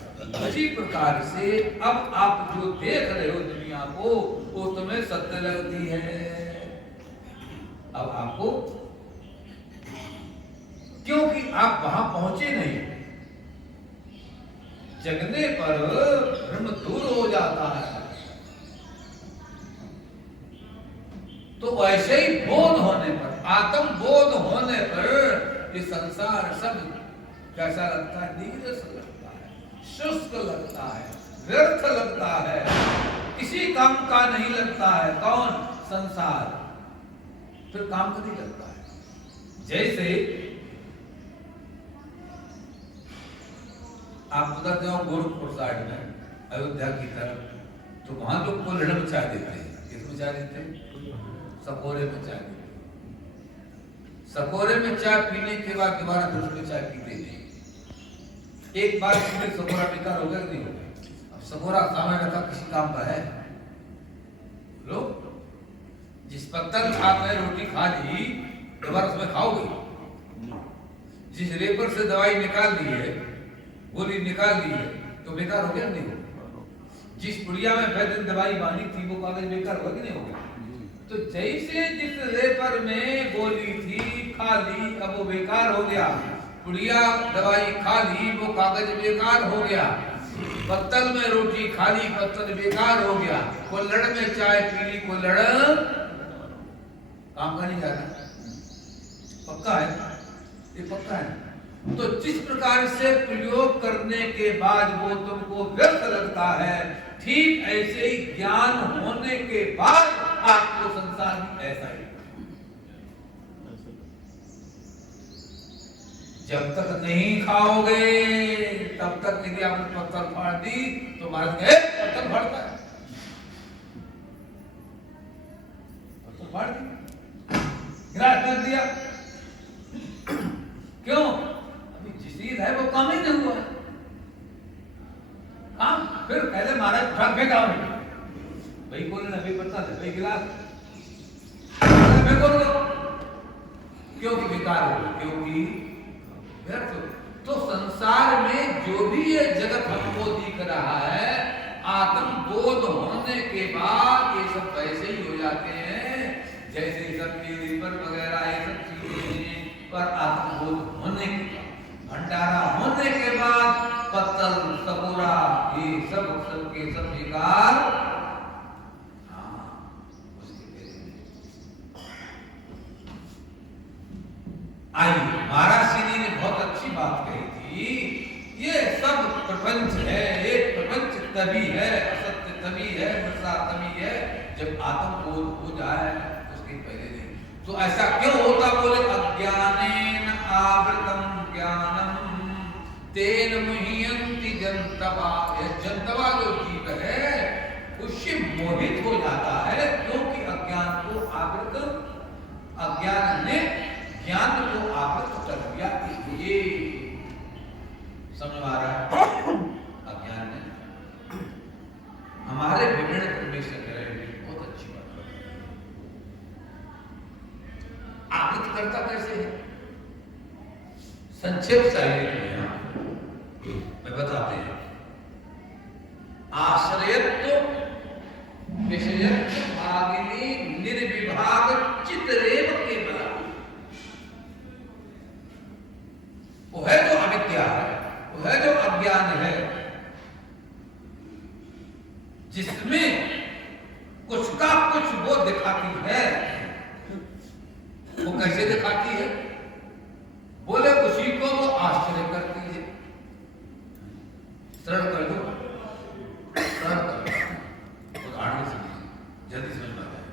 इसी प्रकार से अब आप जो देख रहे हो दुनिया को, वो तुम्हें सत्य लगती है। अब आपको, क्योंकि आप वहां पहुंचे नहीं। जगने पर भ्रम दूर हो जाता है। तो वैसे ही बोध होने पर, आत्म बोध होने पर ये संसार सब कैसा लगता है? नीरस लगता है, शुष्क लगता है, व्यर्थ लगता है, किसी काम का नहीं लगता है। कौन? संसार। फिर काम का नहीं लगता है। जैसे आप उधर जाओ गोरखपुर साइड में, अयोध्या की तरफ, तो वहां लोग को लड़ मचा देते हैं। किस मचा देते हैं? सकोरे में चाय पी, सकोरे में चाय पीने के बाद दोबारा दूसरी चाय पीते नहीं। एक बार पीने सकोरा बेकार हो गया कि नहीं हो गया? अब सकोरा सामने रखा किसी काम का है? लोग जिस पत्तल में आपने रोटी खा ली दोबारा उसमें खाओगे? जिस रेपर से दवाई निकाल दी है, गोली निकाल दी है, तो बेकार हो गया नहीं हो? जिस पुड़िया में पहले दिन दवाई बांधी थी वो कागज बेकार हुआ कि नहीं हो गया? तो जैसे जिस रेपर में गोली थी खा ली, अब वो बेकार हो गया। पुड़िया दवाई खा ली, वो कागज बेकार हो गया। पत्तल में रोटी खा ली, पत्तल बेकार हो गया। कुल्हड़ में चाय पी ली, कुल्हड़ काम का नहीं जाता। पक्का है, ये पक्का है। तो जिस प्रकार से प्रयोग करने के बाद वो तुमको व्यर्थ लगता है, ठीक ऐसे ही ज्ञान होने के बाद आपको संसार भी ऐसा ही। जब तक नहीं खाओगे तब तक यदि आपने पत्थर फाड़ दी तो महाराज कहे पत्थर फाड़ता है, पत्थर फाड़ दी, गिरास कर दिया। क्यों? अभी जिस चीज है वो काम ही नहीं हुआ है। काम फिर पहले महाराज उठा फेंका भाई बोले ना भाई पत्ता है भाई गिलास फेंको, क्योंकि बेकार हो, क्योंकि व्यर्थ। तो संसार में जो भी ये जगत हमको दिख रहा है, आत्म बोध होने के बाद ये सब वैसे ही हो जाते हैं जैसे सब रीपर वगैरह ये सब चीजें, पर आत्म बोध होने के बाद, भंडारा होने के बाद पत्तल सकोरा ये सब के सब बेकार। आई महाराज श्री ने बहुत अच्छी बात कही थी, ये सब प्रपंच है, एक प्रपंच तभी है, असत्य तभी है, मिथ्या तभी है जब आत्म बोध हो जाए, उसके पहले नहीं। तो ऐसा क्यों होता? बोले अज्ञानेन आवृतम ज्ञानम तेन मुह्यन्ति जन्तवा। यह जन्तवा जो जीव है उससे मोहित हो जाता है, क्योंकि अज्ञान को आवृत, अज्ञान ने ज्ञान को आवृत कर दिया। इसलिए समझ आ रहा है? अज्ञान ने हमारे विवरण परमेश्वर करे बहुत अच्छी बात आवृत करता कैसे है? संक्षेप शैली में बताते हैं। आश्रयत्व विषयत्व भागिनी निर्विभाग चित्तरेव केवला। वो है जो अविद्या है, वो है जो अज्ञान है, जिसमें कुछ का कुछ वो दिखाती है। वो कैसे दिखाती है? बोले उसी को वो आश्चर्य करती है। सरल कर दो, सरल कर दो, उदाहरण से जल्दी समझ में आता है।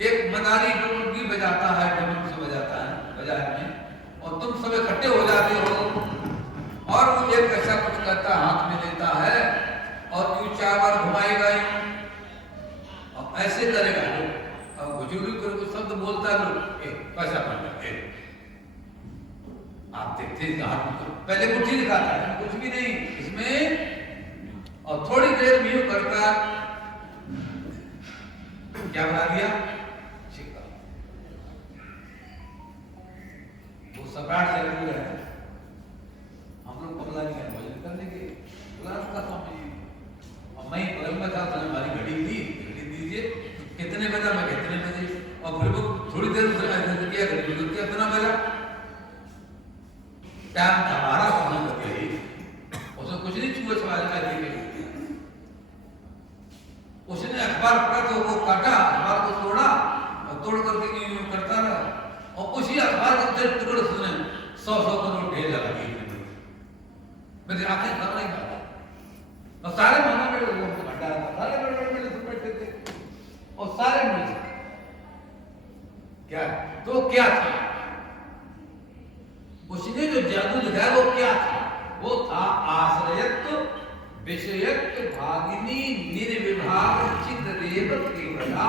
एक मदारी ढोलकी बजाता है, ढोलक से बजाता है बाजार में, और तुम सब इकट्ठे हो जाते हो और वो एक ऐसा कुछ करता हाथ में लेता है और यूं 4 बार घुमाएगा और ऐसे करेगा। अब बुजुर्ग को कुछ शब्द बोलता है, लोग पैसा पड़ जाए। आप देखते हैं हाथ में तो पहले मुट्ठी दिखाता है, कुछ भी नहीं इसमें, और थोड़ी देर में यूं करता क्या बना दिया? सिक्का। वो सम्राट जरूर है, हम लोग पगला नहीं है भोजन करने के का स्वामी। और मैं बगल में था, हमारी घड़ी थी, घड़ी दीजिए कितने बजा, मैं कितने बजे, और फिर वो थोड़ी देर किया, घड़ी बदल किया, कितना बजा, टाइम हमारा समझ गई, उसने कुछ नहीं छुआ छुआ दी। उसने अखबार पढ़ा तो वो काटा, अखबार को तोड़ा और तोड़ करके यूं करता रहा, और उसी अखबार के टुकड़े उसने 100-100 का नोट ढेर लगा दिए। मेरी आंखें खा नहीं पाता, और सारे मना में वो भंडारा था, सारे बड़े-बड़े बैठे थे और सारे मिल क्या, तो क्या था उसने जो जादू दिखाया? वो क्या था? वो था आश्रयत्व विषयत्व भागिनी निर्विभाग चित्तरेव केवला।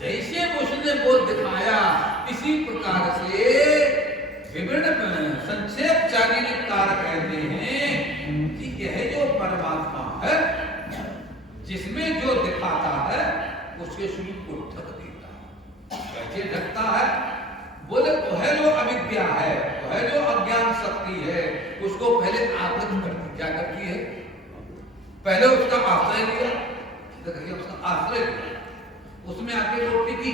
जैसे उसने ने वो दिखाया। इसी प्रकार से विभिन्न संक्षेप चारित्रिक कार कहते हैं कि यह जो परमात्मा है, जिसमें जो दिखाता है उसके स्वरूप को ढक देता है। कैसे ढकता है? बोले तो है जो अविद्या है, तो है जो अज्ञान शक्ति है, उसको पहले आवृत करती। क्या करती है? पहले उसका आश्रय लिया, देखिए उसका आश्रय लिया, उसमें आके वो टिकी,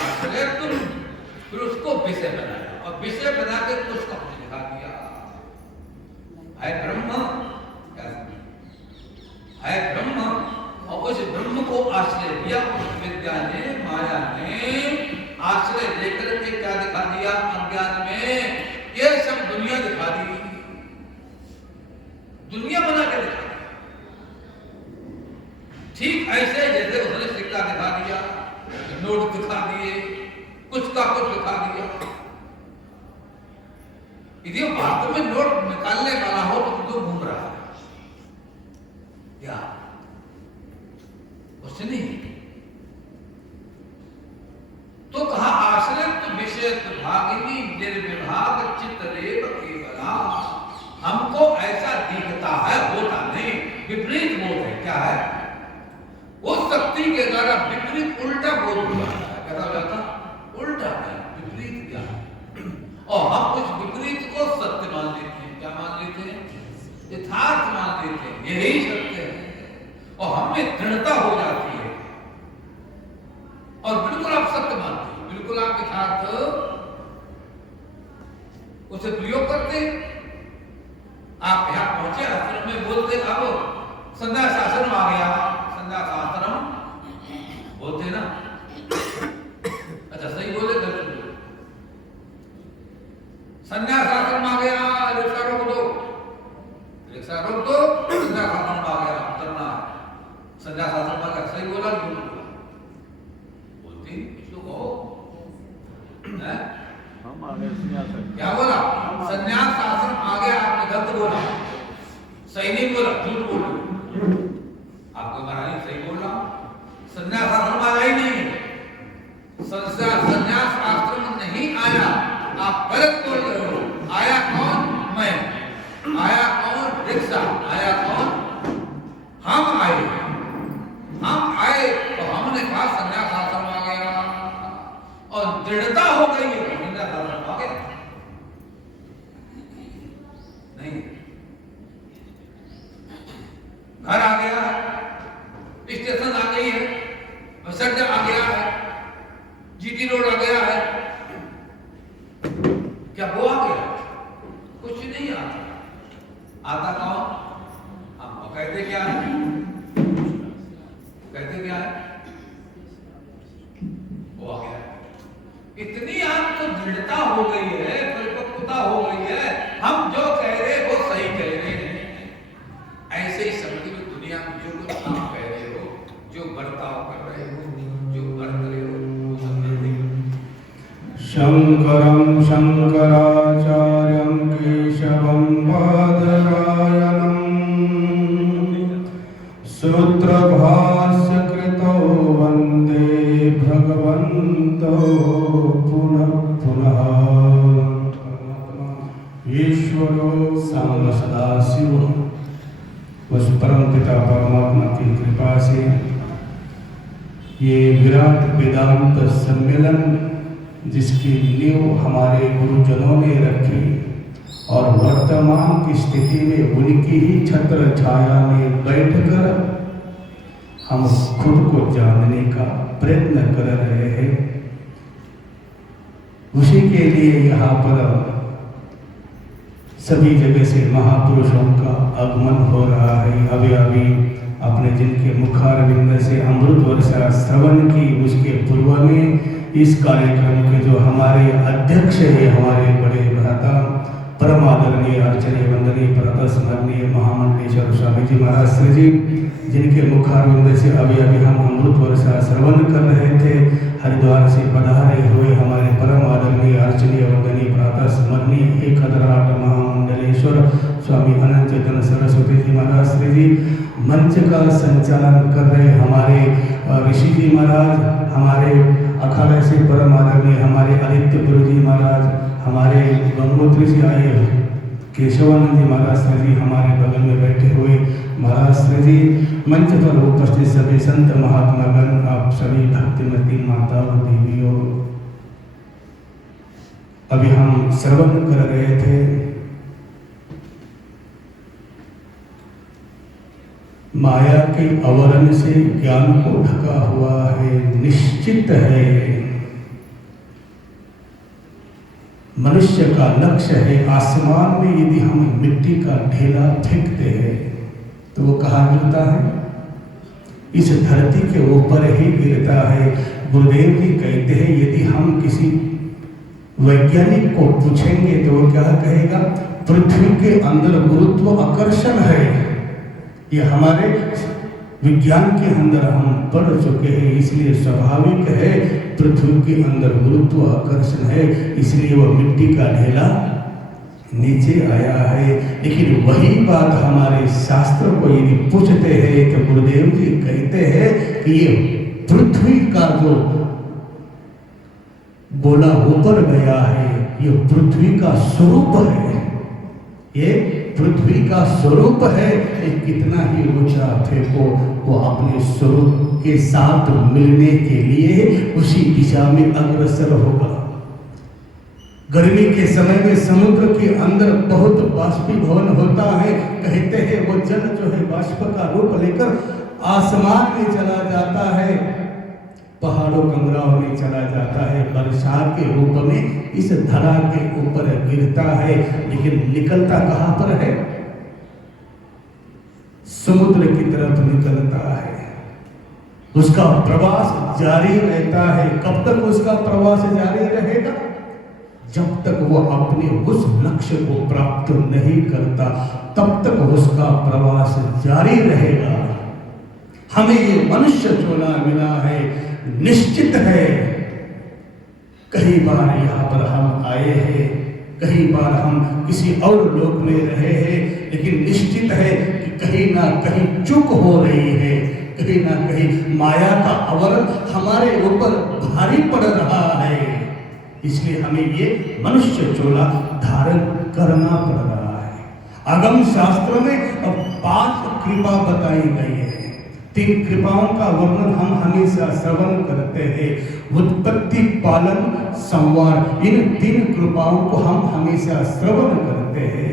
आश्रय तुम, फिर उसको विषय बनाया और विषय बना के उसका दिखा दिया। है ब्रह्म, है ब्रह्म, और उस ब्रह्म को आश्रय दिया। उस विद्या ने, माया ने आश्रय लेकर के क्या दिखा दिया? अज्ञान में ये सब दुनिया दिखा दी, दुनिया बना के दिखा दी। ठीक ऐसे जैसे उसने सिक्का दिखा दिया, नोट दिखा दिए, कुछ का कुछ दिखा दिया। यदि वास्तव में नोट निकालने वाला हो तो क्यों घूम रहा है? क्या कुछ नहीं। तो कहा आश्रित विषय भागिनी निर्विभाग चित्तरेव केवला। हमको ऐसा दिखता है, होता नहीं, विपरीत बोध है। क्या है? उस शक्ति के द्वारा विपरीत उल्टा बोध हुआ है। क्या जाता? उल्टा है, विपरीत क्या है? और हम उस विपरीत को सत्य मान लेते हैं। क्या मान लेते हैं? यथार्थ मान लेते हैं, यही सत्य है, और हमें दृढ़ता हो जाती है और बिल्कुल आप सत्य मानते हैं, बिल्कुल आप यथार्थ उसे प्रयोग करते। आप यहां पहुंचे, आश्रम में बोलते, अब संन्यास आश्रम आ गया, संन्यास आश्रम बोलते ना। अच्छा सही बोले, गलत बोले? संन्यास आश्रम आ गया, रिक्शा रोक दो, रिक्शा रोक दो, संन्यास आश्रम आ गया, उतरना है। संन्यास आश्रम आ गया, सही बोला कि बोला? बोलती इसको कहो, हम आ गए संन्यास। क्या बोला? संन्यास आश्रम आ गया, आपने गलत बोला, सही नहीं बोला, झूठ बोल रहे। आपको महाराज सही बोल रहा हूं, संन्यास आश्रम आया ही नहीं, संन्यास आश्रम नहीं आया, आप गलत बोल रहे हो। आया कौन? मैं। आया कौन? रिक्शा। आया कौन? हम आए। हम आए तो हमने कहा संन्यास आश्रम आ गया, और दृढ़ता हो गई है, संन्यास आश्रम आ गया। नहीं, घर आ गया है, स्टेशन आ गई है, बस अड्डा आ गया है, जीटी रोड आ गया है। क्या वो आ गया? कुछ नहीं आता। आता कौन? हम कहते क्या है? कहते क्या है? वो आ गया। इतनी आपको दृढ़ता हो गई है, परिपक्वता हो गई है, हम जो कह रहे वो सही कह रहे हैं। ऐसे ही समझ लो, दुनिया में जो कुछ आप कह रहे हो, जो बर्ताव कर रहे हो, जो बर्त रहे हो, वो सब नहीं। शंकरं शंकराचार्यं केशवं बादरायणं सूत्रभाष्यकृतौ वन्दे भगवन्तौ पुनः पुनः। ईश्वरो साम सदाशिव, उस परम पिता परमात्मा की कृपा से ये विराट वेदांत सम्मेलन, जिसकी नींव हमारे गुरुजनों ने रखी और वर्तमान की स्थिति में उनकी ही छत्र छाया में बैठकर हम खुद को जानने का प्रयत्न कर रहे हैं, उसी के लिए यहाँ पर सभी जगह से महापुरुषों का आगमन हो रहा है। अभी अभी अपने जिनके मुखारविंद से अमृत वर्षा श्रवण की, उसके पूर्व में इस कार्यक्रम के जो हमारे अध्यक्ष है, हमारे बड़े भ्राता परम आदरणीय अर्चनीय वंदनीय परत स्मरणीय महामंडलेश्वर स्वामी जी महाराज श्री जी, जिनके मुखारविंद से अभी अभी हम अमृत वर्षा श्रवण कर रहे थे, हरिद्वार से पधारे हुए हमारे परम आदरणीय अर्चनीय वंदनीय परत स्मरणीय 1008 महामंडलेश्वर स्वामी अनंत चेतन सरस्वती जी महाराज श्री जी, मंच का संचालन कर रहे हमारे ऋषि जी महाराज, हमारे अखाड़े से परम आदरणीय हमारे आदित्य गुरु जी महाराज, हमारे गंगोत्री से आए केशवानंद जी महाराज श्री जी हमारे बगल में बैठे हुए महाराज श्री जी, मंच पर उपस्थित सभी संत महात्मागण, आप सभी भक्तिमती माता और देवियों, अभी हम श्रवण कर रहे थे माया के आवरण से ज्ञान को ढका हुआ है, निश्चित है मनुष्य का लक्ष्य है। आसमान में यदि हम मिट्टी का ढेला फेंकते हैं तो वो कहाँ गिरता है? इस धरती के ऊपर ही गिरता है। गुरुदेव जी कहते हैं यदि हम किसी वैज्ञानिक को पूछेंगे तो वो क्या कहेगा? पृथ्वी के अंदर गुरुत्व आकर्षण है। ये हमारे विज्ञान के अंदर हम पढ़ चुके हैं, इसलिए स्वाभाविक है पृथ्वी के अंदर गुरुत्व आकर्षण है, इसलिए वह मिट्टी का ढेला नीचे आया है। लेकिन वही बात हमारे शास्त्र को यदि पूछते हैं तो गुरुदेव जी कहते हैं कि ये पृथ्वी का जो गोला ऊपर गया है ये पृथ्वी का स्वरूप है, ये पृथ्वी का स्वरूप है। कितना ही ऊंचा फेंको वो अपने स्वरूप के साथ मिलने के लिए उसी दिशा में अग्रसर होगा। गर्मी के समय में समुद्र के अंदर बहुत बाष्पीभवन होता है, कहते हैं वो जल जो है बाष्प का रूप लेकर आसमान में चला जाता है, पहाड़ों कंगराओं में चला जाता है, वर्षा के रूप में इस धरा के ऊपर गिरता है, लेकिन निकलता कहाँ पर है? समुद्र की तरफ निकलता है। उसका प्रवास जारी रहता है। कब तक उसका प्रवास जारी रहेगा? जब तक वो अपने उस लक्ष्य को प्राप्त नहीं करता तब तक उसका प्रवास जारी रहेगा। हमें ये मनुष्य चोला मिला है, निश्चित है कई बार यहाँ पर हम आए हैं, कई बार हम किसी और लोक में रहे हैं, लेकिन निश्चित है कि कहीं ना कहीं चूक हो रही है, कहीं ना कहीं माया का आवरण हमारे ऊपर भारी पड़ रहा है। इसलिए हमें ये मनुष्य चोला धारण करना पड़ रहा है। आगम शास्त्र में 5 कृपा बताई गई है। 3 कृपाओं का वर्णन हम हमेशा श्रवण करते हैं, उत्पत्ति, पालन, संवार। इन 3 कृपाओं को हम हमेशा श्रवण करते हैं,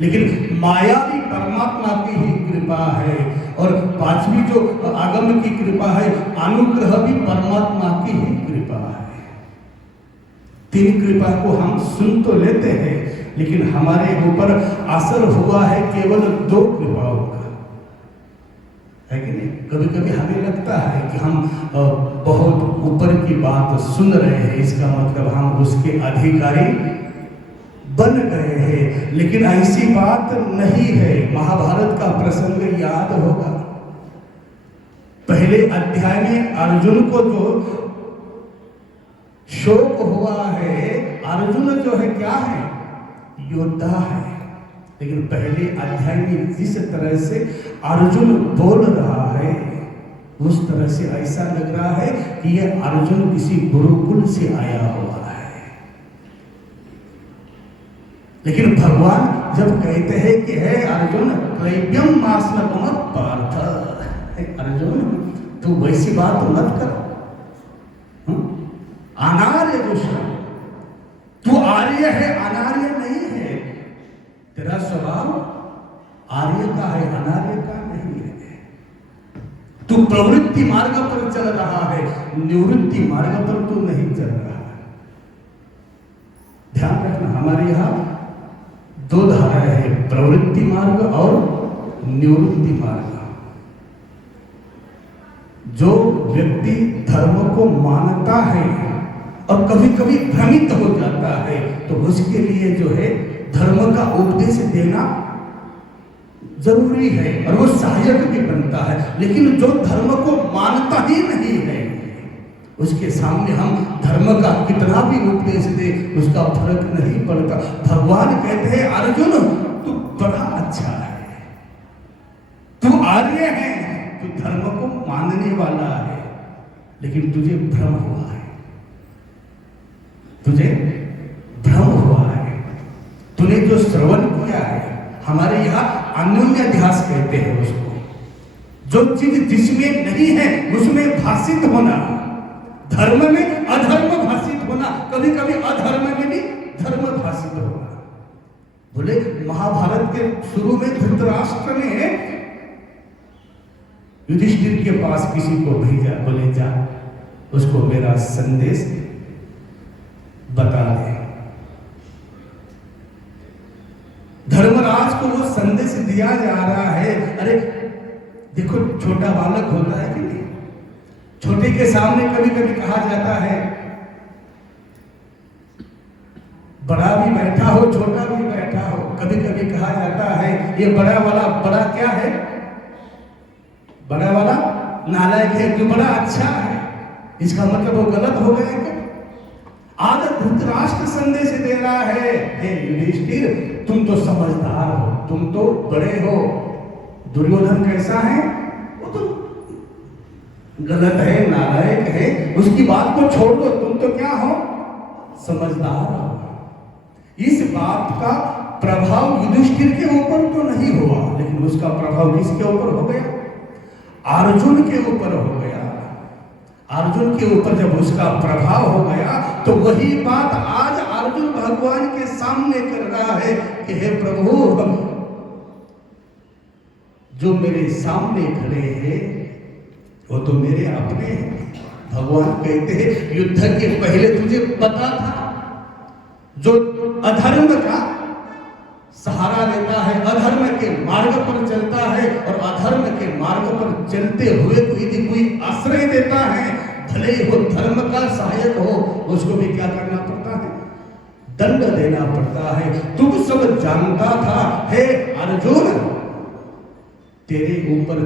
लेकिन माया भी परमात्मा की ही कृपा है, और 5वीं जो आगम की कृपा है, अनुग्रह भी परमात्मा की ही कृपा है। 3 कृपा को हम सुन तो लेते हैं, लेकिन हमारे ऊपर असर हुआ है केवल 2 कृपाओं का, है कि नहीं? कभी कभी हमें लगता है कि हम बहुत ऊपर की बात सुन रहे हैं, इसका मतलब हम उसके अधिकारी बन गए हैं, लेकिन ऐसी बात नहीं है। महाभारत का प्रसंग याद होगा। पहले अध्याय में अर्जुन को जो शोक हुआ है, अर्जुन जो है क्या है? योद्धा है, लेकिन पहले अध्याय में जिस तरह से अर्जुन बोल रहा है उस तरह से ऐसा लग रहा है कि यह अर्जुन किसी गुरुकुल से आया हुआ है। लेकिन भगवान जब कहते हैं कि हे अर्जुन त्रैव्यम मास्मकम पार्थ, अर्जुन तू वैसी बात मत कर, अनार्य दुष्ट, तू आर्य है, अनार्य नहीं है। तेरा स्वभाव आर्य का है, अनार्य का नहीं है। तू प्रवृत्ति मार्ग पर चल रहा है, निवृत्ति मार्ग पर तू नहीं चल रहा है। ध्यान रखना, हमारे यहाँ 2 धाराएं हैं, प्रवृत्ति मार्ग और निवृत्ति मार्ग। जो व्यक्ति धर्म को मानता है और कभी कभी भ्रमित हो जाता है तो उसके लिए जो है धर्म का उपदेश देना जरूरी है और वो सहायक भी बनता है। लेकिन जो धर्म को मानता ही नहीं है उसके सामने हम धर्म का कितना भी उपदेश दे उसका फर्क नहीं पड़ता। भगवान कहते हैं अर्जुन तू बड़ा अच्छा है, तू आर्य है, तू धर्म को मानने वाला है, लेकिन तुझे भ्रम हुआ है। तुझे भ्रम हुआ है, तूने जो श्रवण किया है, हमारे यहाँ अन्योन्याध्यास कहते हैं उसको, जो चीज जिसमें नहीं है उसमें भाषित होना, धर्म में अधर्म भाषित होना, कभी कभी अधर्म में भी धर्म भाषित होना। बोले महाभारत के शुरू में धृतराष्ट्र ने युधिष्ठिर के पास किसी को भेजा, बोले जा उसको मेरा संदेश बता दे। धर्मराज को वो संदेश दिया जा रहा है। अरे देखो, छोटा बालक होता है कि नहीं, छोटे के सामने कभी कभी कहा जाता है, बड़ा भी बैठा हो छोटा भी बैठा हो, कभी कभी कहा जाता है ये बड़ा वाला, बड़ा क्या है, बड़ा वाला नालायक है, जो बड़ा अच्छा है, इसका मतलब वो गलत हो गया क्या? आज धृतराष्ट्र संदेश दे रहा है, हे युधिष्ठिर तुम तो समझदार हो, तुम तो बड़े हो, दुर्योधन कैसा है, वो तो गलत है, नालायक है, उसकी बात को छोड़ दो, तुम तो क्या हो, समझदार हो। इस बात का प्रभाव युधिष्ठिर के ऊपर तो नहीं हुआ, लेकिन उसका प्रभाव किसके ऊपर हो गया, अर्जुन के ऊपर हो गया। अर्जुन के ऊपर जब उसका प्रभाव हो गया तो वही बात आज अर्जुन भगवान के सामने कर रहा है कि हे प्रभु, जो मेरे सामने खड़े हैं वो तो मेरे अपने हैं। भगवान कहते हैं युद्ध के पहले तुझे पता था, जो अधर्म का सहारा लेता है, अधर्म के मार्ग पर चलता है और अधर्म के मार्ग पर चलते हुए यदि कोई आश्रय देता है, भले ही वो धर्म का सहायक हो, उसको भी क्या करना पड़ता है, दंड देना पड़ता है। तुम सब जानता था हे अर्जुन, तेरे ऊपर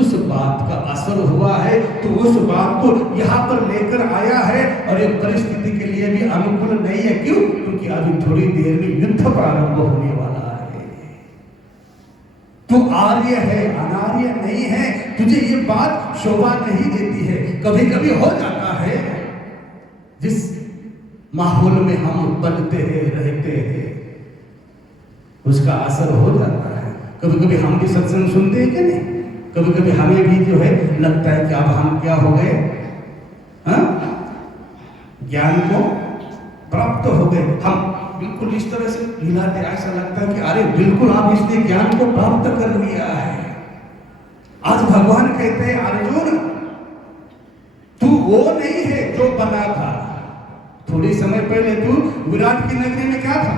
उस बात का असर हुआ है, तो उस बात को यहाँ पर लेकर आया है और ये परिस्थिति के लिए भी अनुकूल नहीं है। क्यों? क्योंकि अभी थोड़ी देर में युद्ध प्रारंभ होने वाला है। तू आर्य है, अनार्य नहीं है, तुझे ये बात शोभा नहीं देती है। कभी कभी हो जाता है, जिस माहौल में हम बनते हैं, रहते हैं, उसका असर हो जाता है। कभी कभी हम भी सत्संग सुनते हैं कि नहीं, कभी कभी हमें भी जो है लगता है कि अब हम क्या हो गए, ज्ञान को प्राप्त हो गए, हम बिल्कुल इस तरह से हिलाते, ऐसा लगता है कि अरे बिल्कुल आप इसने ज्ञान को प्राप्त कर लिया है। आज भगवान कहते हैं अर्जुन, तू वो नहीं है जो बना था। थोड़ी समय पहले तू विराट की नगरी में क्या था,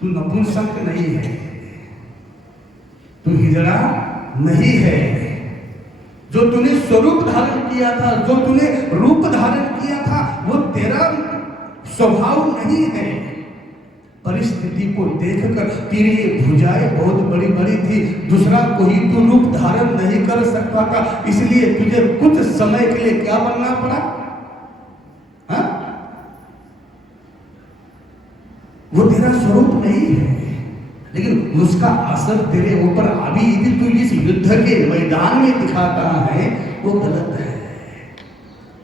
तू नपुंसक नहीं है, तू हिजड़ा नहीं है। जो तूने स्वरूप धारण किया था, जो तूने रूप धारण किया था, वो तेरा स्वभाव नहीं है। परिस्थिति को देखकर तेरी ये भुजाएं बहुत बड़ी बड़ी थी, दूसरा कोई तू रूप धारण नहीं कर सकता था, इसलिए तुझे कुछ समय के लिए क्या बनना पड़ा, वो तेरा स्वरूप नहीं है, लेकिन उसका असर तेरे ऊपर अभी यदि तू इस युद्ध के मैदान में दिखाता है वो गलत है।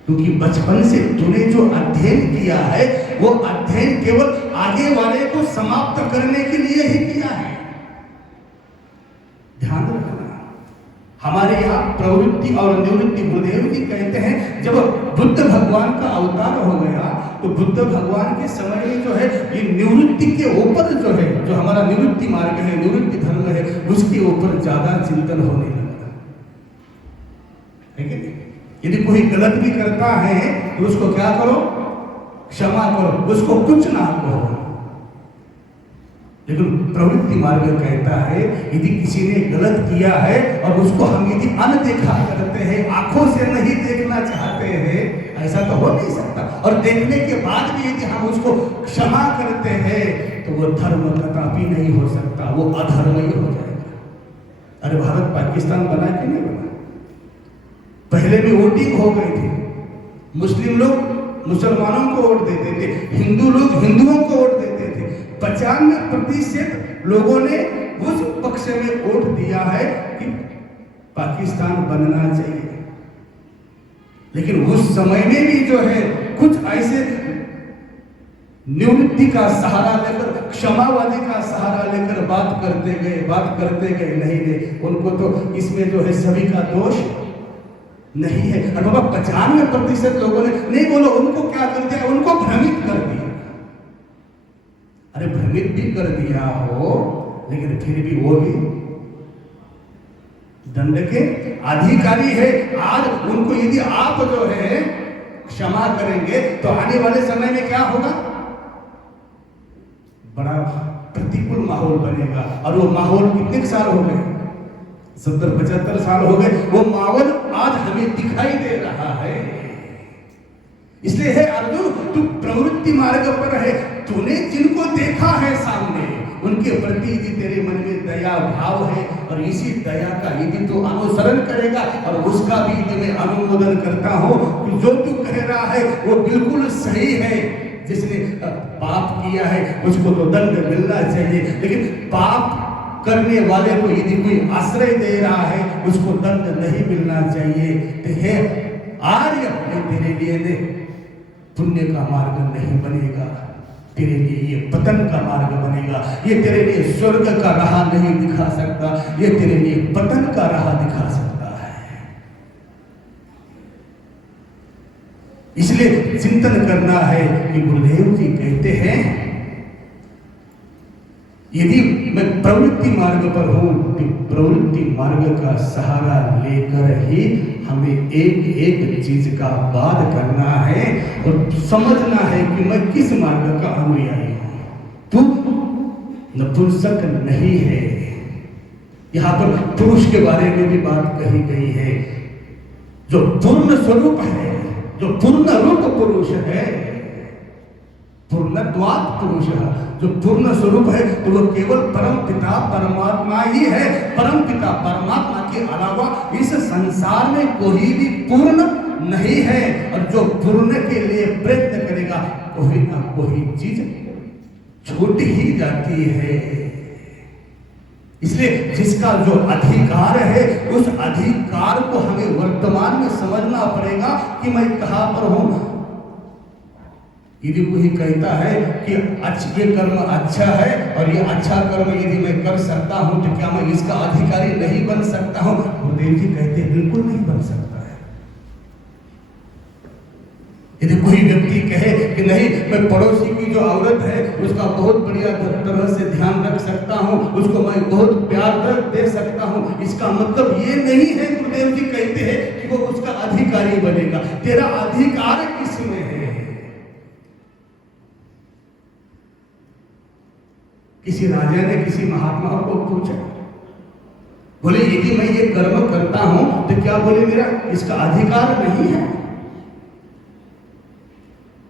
क्योंकि बचपन से तूने जो अध्ययन किया है वो अध्ययन केवल आगे वाले को समाप्त करने के लिए ही किया है। ध्यान रखना, हमारे यहाँ प्रवृत्ति और निवृत्ति, गुरुदेव जी कहते हैं जब बुद्ध भगवान का अवतार हो गया तो बुद्ध भगवान के समय में जो है ये निवृत्ति के ऊपर जो है, जो हमारा निवृत्ति मार्ग है, निवृत्ति धर्म है, उसके ऊपर ज्यादा चिंतन होने लगा है कि नहीं? यदि कोई गलत भी करता है तो उसको क्या करो, क्षमा करो, उसको कुछ ना कहो। लेकिन प्रवृत्ति मार्ग कहता है यदि किसी ने गलत किया है और उसको हम यदि अनदेखा करते हैं, आंखों से नहीं देखना चाहते हैं, ऐसा तो हो नहीं सकता, और देखने के बाद भी यदि हम उसको क्षमा करते हैं तो वो धर्म कदापि नहीं हो सकता, वो अधर्म ही हो जाएगा। अरे भारत पाकिस्तान बना कि नहीं बना? पहले भी वोटिंग हो गई थी, मुस्लिम लोग मुसलमानों को वोट देते थे, हिंदू लोग हिंदुओं को वोट देते थे, 95% लोगों ने उस पक्ष में वोट दिया है कि पाकिस्तान बनना चाहिए। लेकिन उस समय में भी जो है कुछ ऐसे निवृत्ति का सहारा लेकर, क्षमावादी का सहारा लेकर बात करते गए, नहीं, उनको तो इसमें जो है सभी का दोष नहीं है। और बाबा 95% लोगों ने नहीं बोलो, उनको क्या कर दिया, उनको भ्रमित कर दिया। अरे भ्रमित भी कर दिया हो, लेकिन फिर भी वो भी दंड के अधिकारी है। आज उनको यदि आप जो है क्षमा करेंगे तो आने वाले समय में क्या होगा, बड़ा प्रतिकूल माहौल बनेगा। और वो माहौल कितने साल हो गए, 70-75 साल हो गए, वो माहौल आज हमें दिखाई दे रहा है। इसलिए है अर्जुन, तू प्रवृत्ति मार्ग पर है, तूने जिनको देखा है सामने, उनके प्रति यदि तेरे मन में दया भाव है और इसी दया का यदि तू अनुसरण करेगा, और उसका भी यदि मैं अनुमोदन करता हूं कि जो तू कह रहा है वो बिल्कुल सही है। जिसने पाप किया है उसको तो दंड मिलना चाहिए, लेकिन पाप करने वाले को यदि कोई आश्रय दे रहा है उसको दंड नहीं मिलना चाहिए। तो है आर्य, तेरे लिए ने पुण्य का मार्ग नहीं बनेगा, तेरे लिए ये पतन का मार्ग बनेगा। ये तेरे लिए स्वर्ग का राह नहीं दिखा सकता, ये तेरे लिए पतन का राह दिखा सकता है। इसलिए चिंतन करना है कि गुरुदेव जी कहते हैं, यदि मैं प्रवृत्ति मार्ग पर हूं तो प्रवृत्ति मार्ग का सहारा लेकर ही हमें एक एक चीज का वाद करना है और समझना है कि मैं किस मार्ग का अनुयायी हूं। तू नपुंसक नहीं है। यहां पर पुरुष के बारे में भी बात कही गई है, जो पूर्ण स्वरूप है, जो पूर्ण रूप पुरुष है, पूर्णत्वात् पुरुष, जो पूर्ण स्वरूप है तो वो केवल परम पिता परमात्मा ही है। परम पिता परमात्मा के अलावा इस संसार में कोई भी पूर्ण नहीं है, और जो पूर्ण के लिए प्रयत्न करेगा कोई ना कोई चीज छूट ही जाती है। इसलिए जिसका जो अधिकार है उस अधिकार को हमें वर्तमान में समझना पड़ेगा कि मैं कहां पर हूं। यदि कोई कहता है कि ये कर्म अच्छा है और ये अच्छा कर्म यदि मैं कर सकता हूं तो क्या मैं इसका अधिकारी नहीं बन सकता हूं? गुरुदेव जी कहते हैं बिल्कुल नहीं बन सकता है। यदि कोई व्यक्ति कहे कि नहीं, मैं पड़ोसी की जो औरत है उसका बहुत बढ़िया तरह से ध्यान रख सकता हूं, उसको मैं बहुत प्यार दे सकता हूं, इसका मतलब ये नहीं है, गुरुदेव जी कहते हैं कि वो उसका अधिकारी बनेगा। तेरा अधिकार किसमें है? किसी राजा ने किसी महात्मा को पूछा, बोले यदि मैं ये कर्म करता हूं तो क्या बोले मेरा इसका अधिकार नहीं है?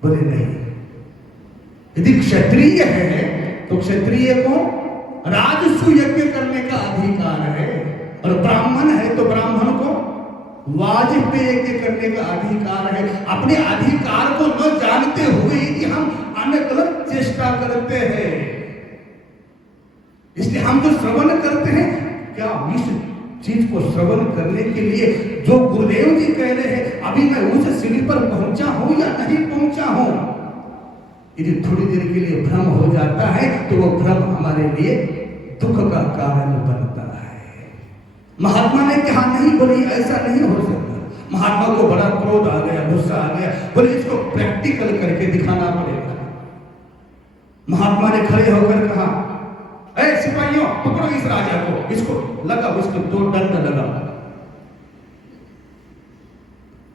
बोले नहीं। यदि क्षत्रिय है तो क्षत्रिय को राजसु यज्ञ करने का अधिकार है, और ब्राह्मण है तो ब्राह्मण को वाजपेय यज्ञ करने का अधिकार है। अपने अधिकार को न जानते हुए यदि हम अनगलत चेष्टा करते हैं, इसलिए हम जो श्रवण करते हैं, क्या इस चीज को श्रवण करने के लिए जो गुरुदेव जी कह रहे हैं अभी मैं उस सीढ़ी पर पहुंचा हूं या नहीं पहुंचा हूं? यदि थोड़ी देर के लिए भ्रम हो जाता है तो वो भ्रम हमारे लिए दुख का कारण बनता है। महात्मा ने कहा नहीं, बोले ऐसा नहीं हो सकता। महात्मा को बड़ा क्रोध आ गया, गुस्सा आ गया, बोले इसको प्रैक्टिकल करके दिखाना पड़ेगा। महात्मा ने खड़े होकर कहा, ऐ सिपाहियों पकड़ो इस राजा को, इसको लगा, उसको 2 दंड लगा।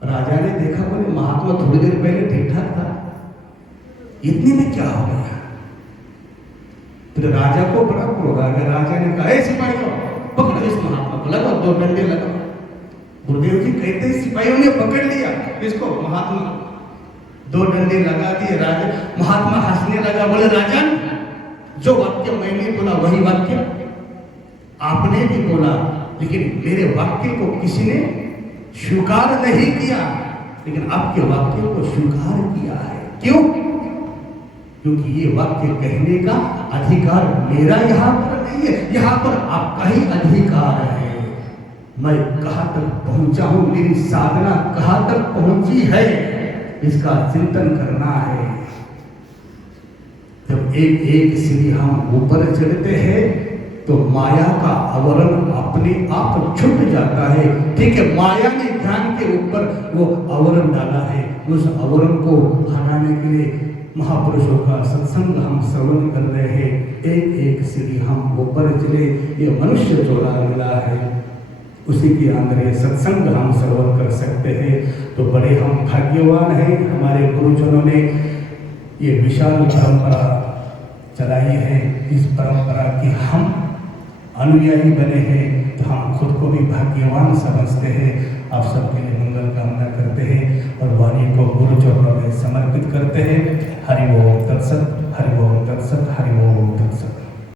राजा ने देखा, बोले महात्मा थोड़ी देर पहले ठीक ठाक था, इतने में क्या हो गया? तो राजा को बड़ा क्रोध आ गया। राजा ने कहा, ऐ सिपाहियों पकड़ो इस महात्मा को, लगा 2 डंडे लगा। गुरुदेव जी कहते हैं सिपाहियों ने पकड़ लिया इसको, महात्मा 2 डंडे लगा दिए। राजा महात्मा हंसने लगा, बोले राजन, जो वाक्य मैंने बोला वही वाक्य आपने भी बोला, लेकिन मेरे वाक्य को किसी ने स्वीकार नहीं किया, लेकिन आपके वाक्य को स्वीकार किया है। क्यों? क्योंकि ये वाक्य कहने का अधिकार मेरा यहाँ पर नहीं है, यहाँ पर आपका ही अधिकार है। मैं कहाँ तक पहुंचा हूं, मेरी साधना कहाँ तक पहुंची है, इसका चिंतन करना है। जब एक एक सीढ़ी हम ऊपर चढ़ते हैं तो माया का आवरण अपने आप छूट जाता है। ठीक है, माया ने ज्ञान के ऊपर वो आवरण डाला है, उस आवरण को हटाने के लिए महापुरुषों का सत्संग हम श्रवण कर रहे हैं। एक एक सीढ़ी हम ऊपर चले, ये मनुष्य जोड़ा मिला है, उसी के अंदर ये सत्संग हम श्रवण कर सकते हैं। तो बड़े हम भाग्यवान हैं, हमारे गुरुजनों ने ये विशाल परंपरा चलाई है। इस परंपरा की हम अनुयायी बने हैं तो हम खुद को भी भाग्यवान समझते हैं। आप सबके लिए मंगल कामना करते हैं और वाणी को गुरु चरणों में समर्पित करते हैं। हरि ओम तत्सत, हरि ओम तत्सत, हरि ओम तत्सत।